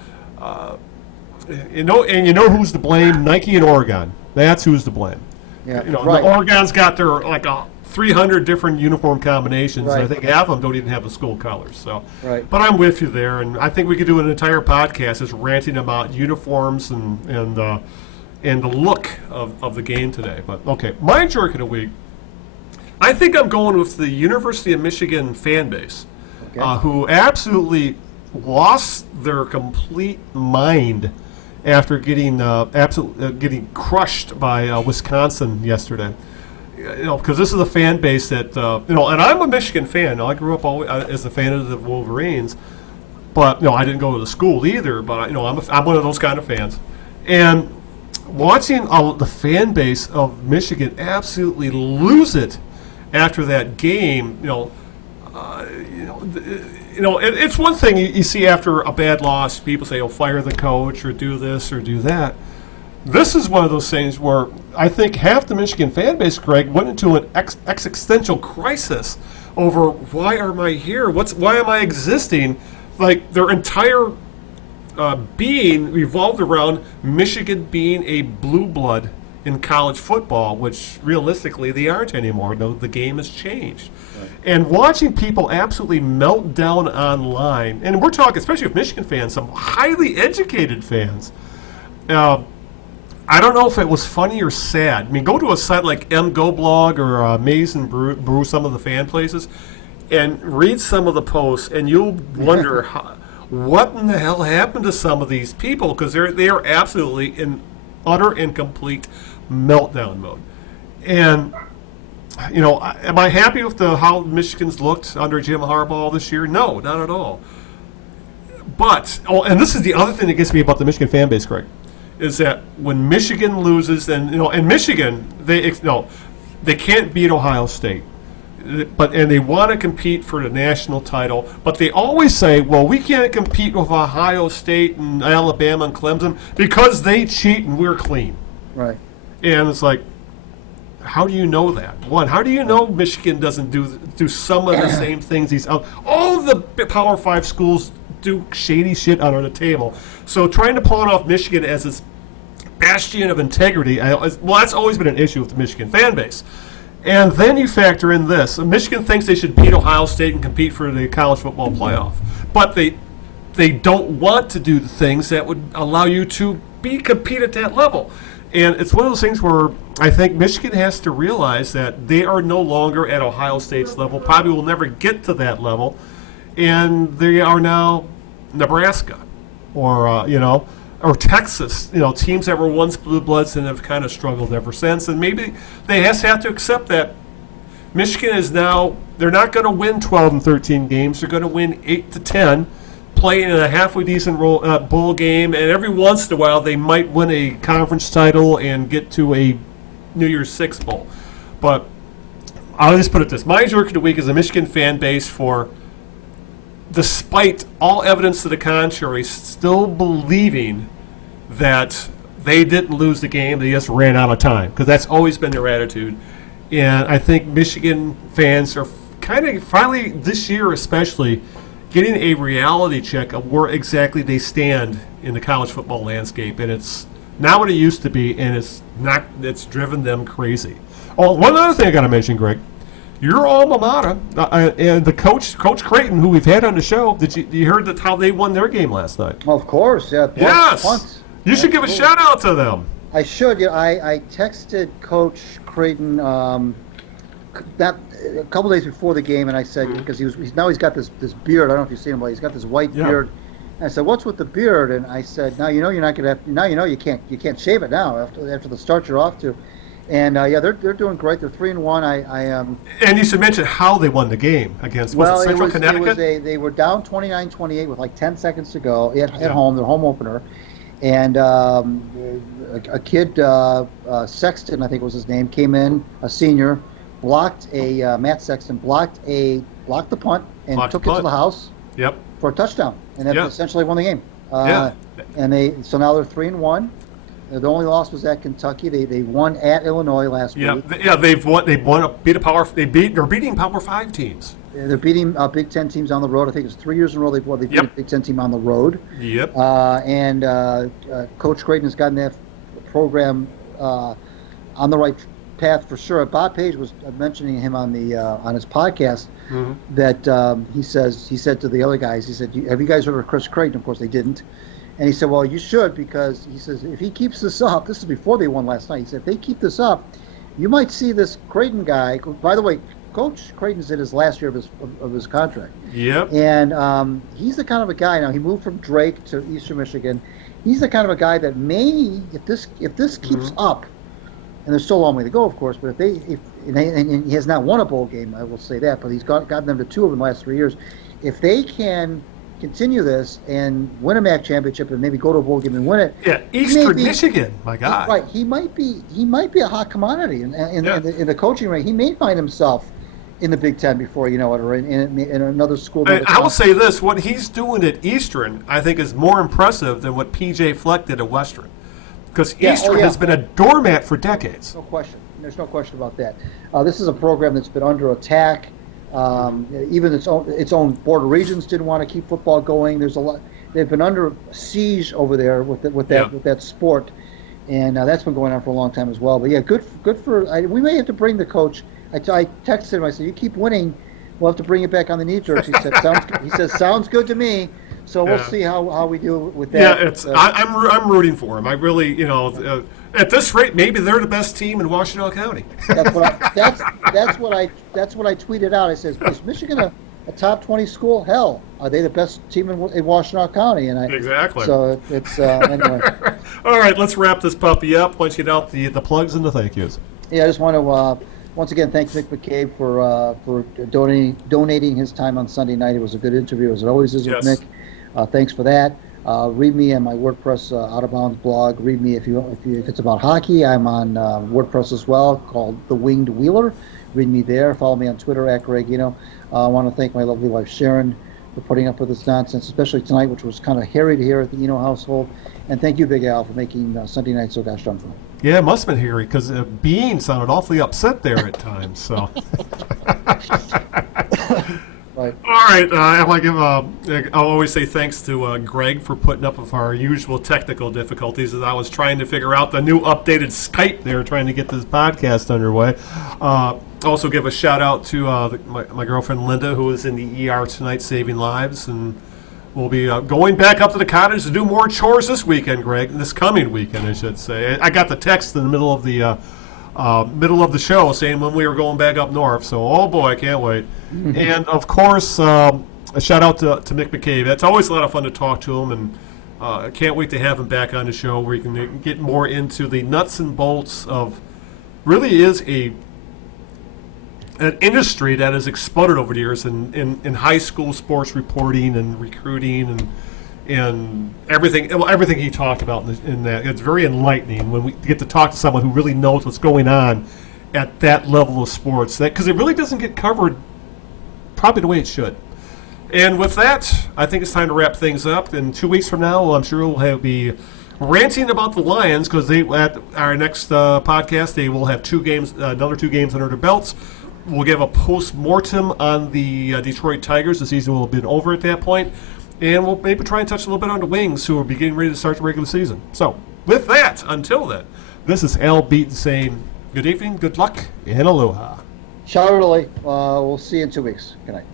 you know who's to blame? Nike and Oregon. That's who's to blame. Yeah, the Oregon's got their 300 different uniform combinations. And I think half of them don't even have the school colors. So, but I'm with you there, and I think we could do an entire podcast just ranting about uniforms and the look of the game today. But okay, my jerk of the week. I think I'm going with the University of Michigan fan base, who absolutely lost their complete mind after getting getting crushed by Wisconsin yesterday. Because this is a fan base that and I'm a Michigan fan. I grew up as a fan of the Wolverines, but I didn't go to the school either. But I'm one of those kind of fans, and watching the fan base of Michigan absolutely lose it after that game. It's one thing you see after a bad loss, people say, fire the coach or do this or do that. This is one of those things where I think half the Michigan fan base, Greg, went into an existential crisis over why am I here? Why am I existing? Like their entire being revolved around Michigan being a blue blood in college football, which realistically they aren't anymore. The game has changed. Right. And watching people absolutely melt down online, and we're talking, especially with Michigan fans, some highly educated fans. I don't know if it was funny or sad. I mean, go to a site like MGoblog or Maize and Brew, some of the fan places, and read some of the posts, and you'll wonder what in the hell happened to some of these people, because they are absolutely in utter and complete meltdown mode. And am I happy with how Michigan's looked under Jim Harbaugh this year? No, not at all. But and this is the other thing that gets me about the Michigan fan base, Greg, is that when Michigan loses, and in Michigan they can't beat Ohio State, and they want to compete for the national title, but they always say, well, we can't compete with Ohio State and Alabama and Clemson because they cheat and we're clean. Right. And it's like, how do you know that? One, how do you know Michigan doesn't do some of the same things all the Power 5 schools do shady shit under the table. So trying to pawn off Michigan as this bastion of integrity, that's always been an issue with the Michigan fan base. And then you factor in this. Michigan thinks they should beat Ohio State and compete for the college football playoff. But they don't want to do the things that would allow you to compete at that level. And it's one of those things where I think Michigan has to realize that they are no longer at Ohio State's level, probably will never get to that level, and they are now Nebraska or Texas, teams that were once blue bloods and have kind of struggled ever since. And maybe they have to accept that Michigan is now, they're not going to win 12 and 13 games. They're going to win 8 to 10, play in a halfway decent bowl game, and every once in a while they might win a conference title and get to a New Year's Six bowl. But I'll just put it this. My jerk of the week is a Michigan fan base for, despite all evidence to the contrary, still believing that they didn't lose the game, they just ran out of time, because that's always been their attitude. And I think Michigan fans are kind of finally, this year especially, getting a reality check of where exactly they stand in the college football landscape. And it's not what it used to be, and it's driven them crazy. Oh, one other thing I got to mention, Greg. Your alma mater, and the Coach Creighton, who we've had on the show, you heard how they won their game last night? Well, of course, yeah. Yes! You should give a shout-out to them. I should. Yeah, I texted Coach Creighton that a couple days before the game, and I said, because he's got this beard. I don't know if you've seen him, but he's got this white beard. And I said, "What's with the beard?" And I said, "Now you're not going to have. Now you can't shave it now after the start you're off to." And they're doing great. They're 3-1. And you should mention how they won the game against Central Connecticut. They were down 29-28 with like 10 seconds to go at home. Their home opener, and a kid, Sexton, I think was his name, came in, a senior, Matt Sexton blocked the punt and took it to the house. Yep. For a touchdown, and that essentially won the game. And so now they're 3-1. The only loss was at Kentucky. They won at Illinois last week. They've won. They're beating Power 5 teams. They're beating Big Ten teams on the road. I think it's 3 years in a row they beat a Big Ten team on the road. Yep. And Coach Creighton has gotten that program on the right path for sure. Bob Page was mentioning him on his podcast that he said to the other guys, he said, "Have you guys heard of Chris Creighton?" Of course, they didn't. And he said, well, you should, because he says, if he keeps this up, this is before they won last night, he said, if they keep this up, you might see this Creighton guy. By the way, Coach Creighton's in his last year of his contract. Yep. And he's the kind of a guy, now he moved from Drake to Eastern Michigan. He's the kind of a guy that may, if this keeps up, and there's still a long way to go, of course, but and he has not won a bowl game, I will say that, but he's gotten them to 2 of them in the last 3 years. If they can continue this and win a MAC championship and maybe go to a bowl game and win it. Yeah, Eastern Michigan, my God. Right, he might be a hot commodity in the coaching rank. He may find himself in the Big Ten before you know it, or in another school. I will say this: what he's doing at Eastern, I think, is more impressive than what PJ Fleck did at Western, because Eastern has been a doormat for decades. No question. There's no question about that. This is a program that's been under attack. Even its own board of regents didn't want to keep football going. There's a lot. They've been under siege over there with that sport, and that's been going on for a long time as well. But yeah, good for. We may have to bring the coach. I texted him. I said, "You keep winning, we'll have to bring it back on the knee jerks." He said, "Sounds good to me." So we'll see how we do with that. Yeah, I'm rooting for him. I really, at this rate, maybe they're the best team in Washtenaw County. That's what I tweeted out. I says, "Is Michigan a top 20 school? Hell, are they the best team in Washtenaw County?" And exactly. So it's anyway. All right, let's wrap this puppy up. Once you get out the plugs and the thank yous. Yeah, I just want to once again thank Mick McCabe for donating his time on Sunday night. It was a good interview, as it always is with Mick. Thanks for that. Read me on my WordPress Out of Bounds blog. Read me if it's about hockey. I'm on WordPress as well, called The Winged Wheeler. Read me there. Follow me on Twitter at Gregino. I want to thank my lovely wife Sharon for putting up with this nonsense, especially tonight, which was kind of hairy to hear at the Eno household. And thank you, Big Al, for making Sunday night so gosh darn fun. Yeah, it must have been hairy because Bean sounded awfully upset there at times. So. Right. All right, I want to give I'll always say thanks to Greg for putting up with our usual technical difficulties as I was trying to figure out the new updated Skype there, trying to get this podcast underway. Also give a shout out to my girlfriend Linda, who is in the ER tonight saving lives, and we'll be going back up to the cottage to do more chores this weekend, Greg, this coming weekend, I should say. I got the text in the middle of the show saying when we were going back up north, so oh boy, I can't wait. And of course, a shout out to Mick McCabe. It's always a lot of fun to talk to him, and I can't wait to have him back on the show where he can get more into the nuts and bolts of really is an industry that has exploded over the years in high school sports reporting and recruiting and everything. Well, everything he talked about in that, it's very enlightening when we get to talk to someone who really knows what's going on at that level of sports. Because it really doesn't get covered probably the way it should. And with that, I think it's time to wrap things up. And 2 weeks from now, I'm sure we'll be ranting about the Lions because at our next podcast they will have another two games under their belts. We'll give a post-mortem on the Detroit Tigers. The season will have been over at that point. And we'll maybe try and touch a little bit on the Wings, who are getting ready to start the regular season. So, with that, until then, this is Al Beaton saying good evening, good luck, and aloha. Ciao, Italy. We'll see you in 2 weeks. Good night.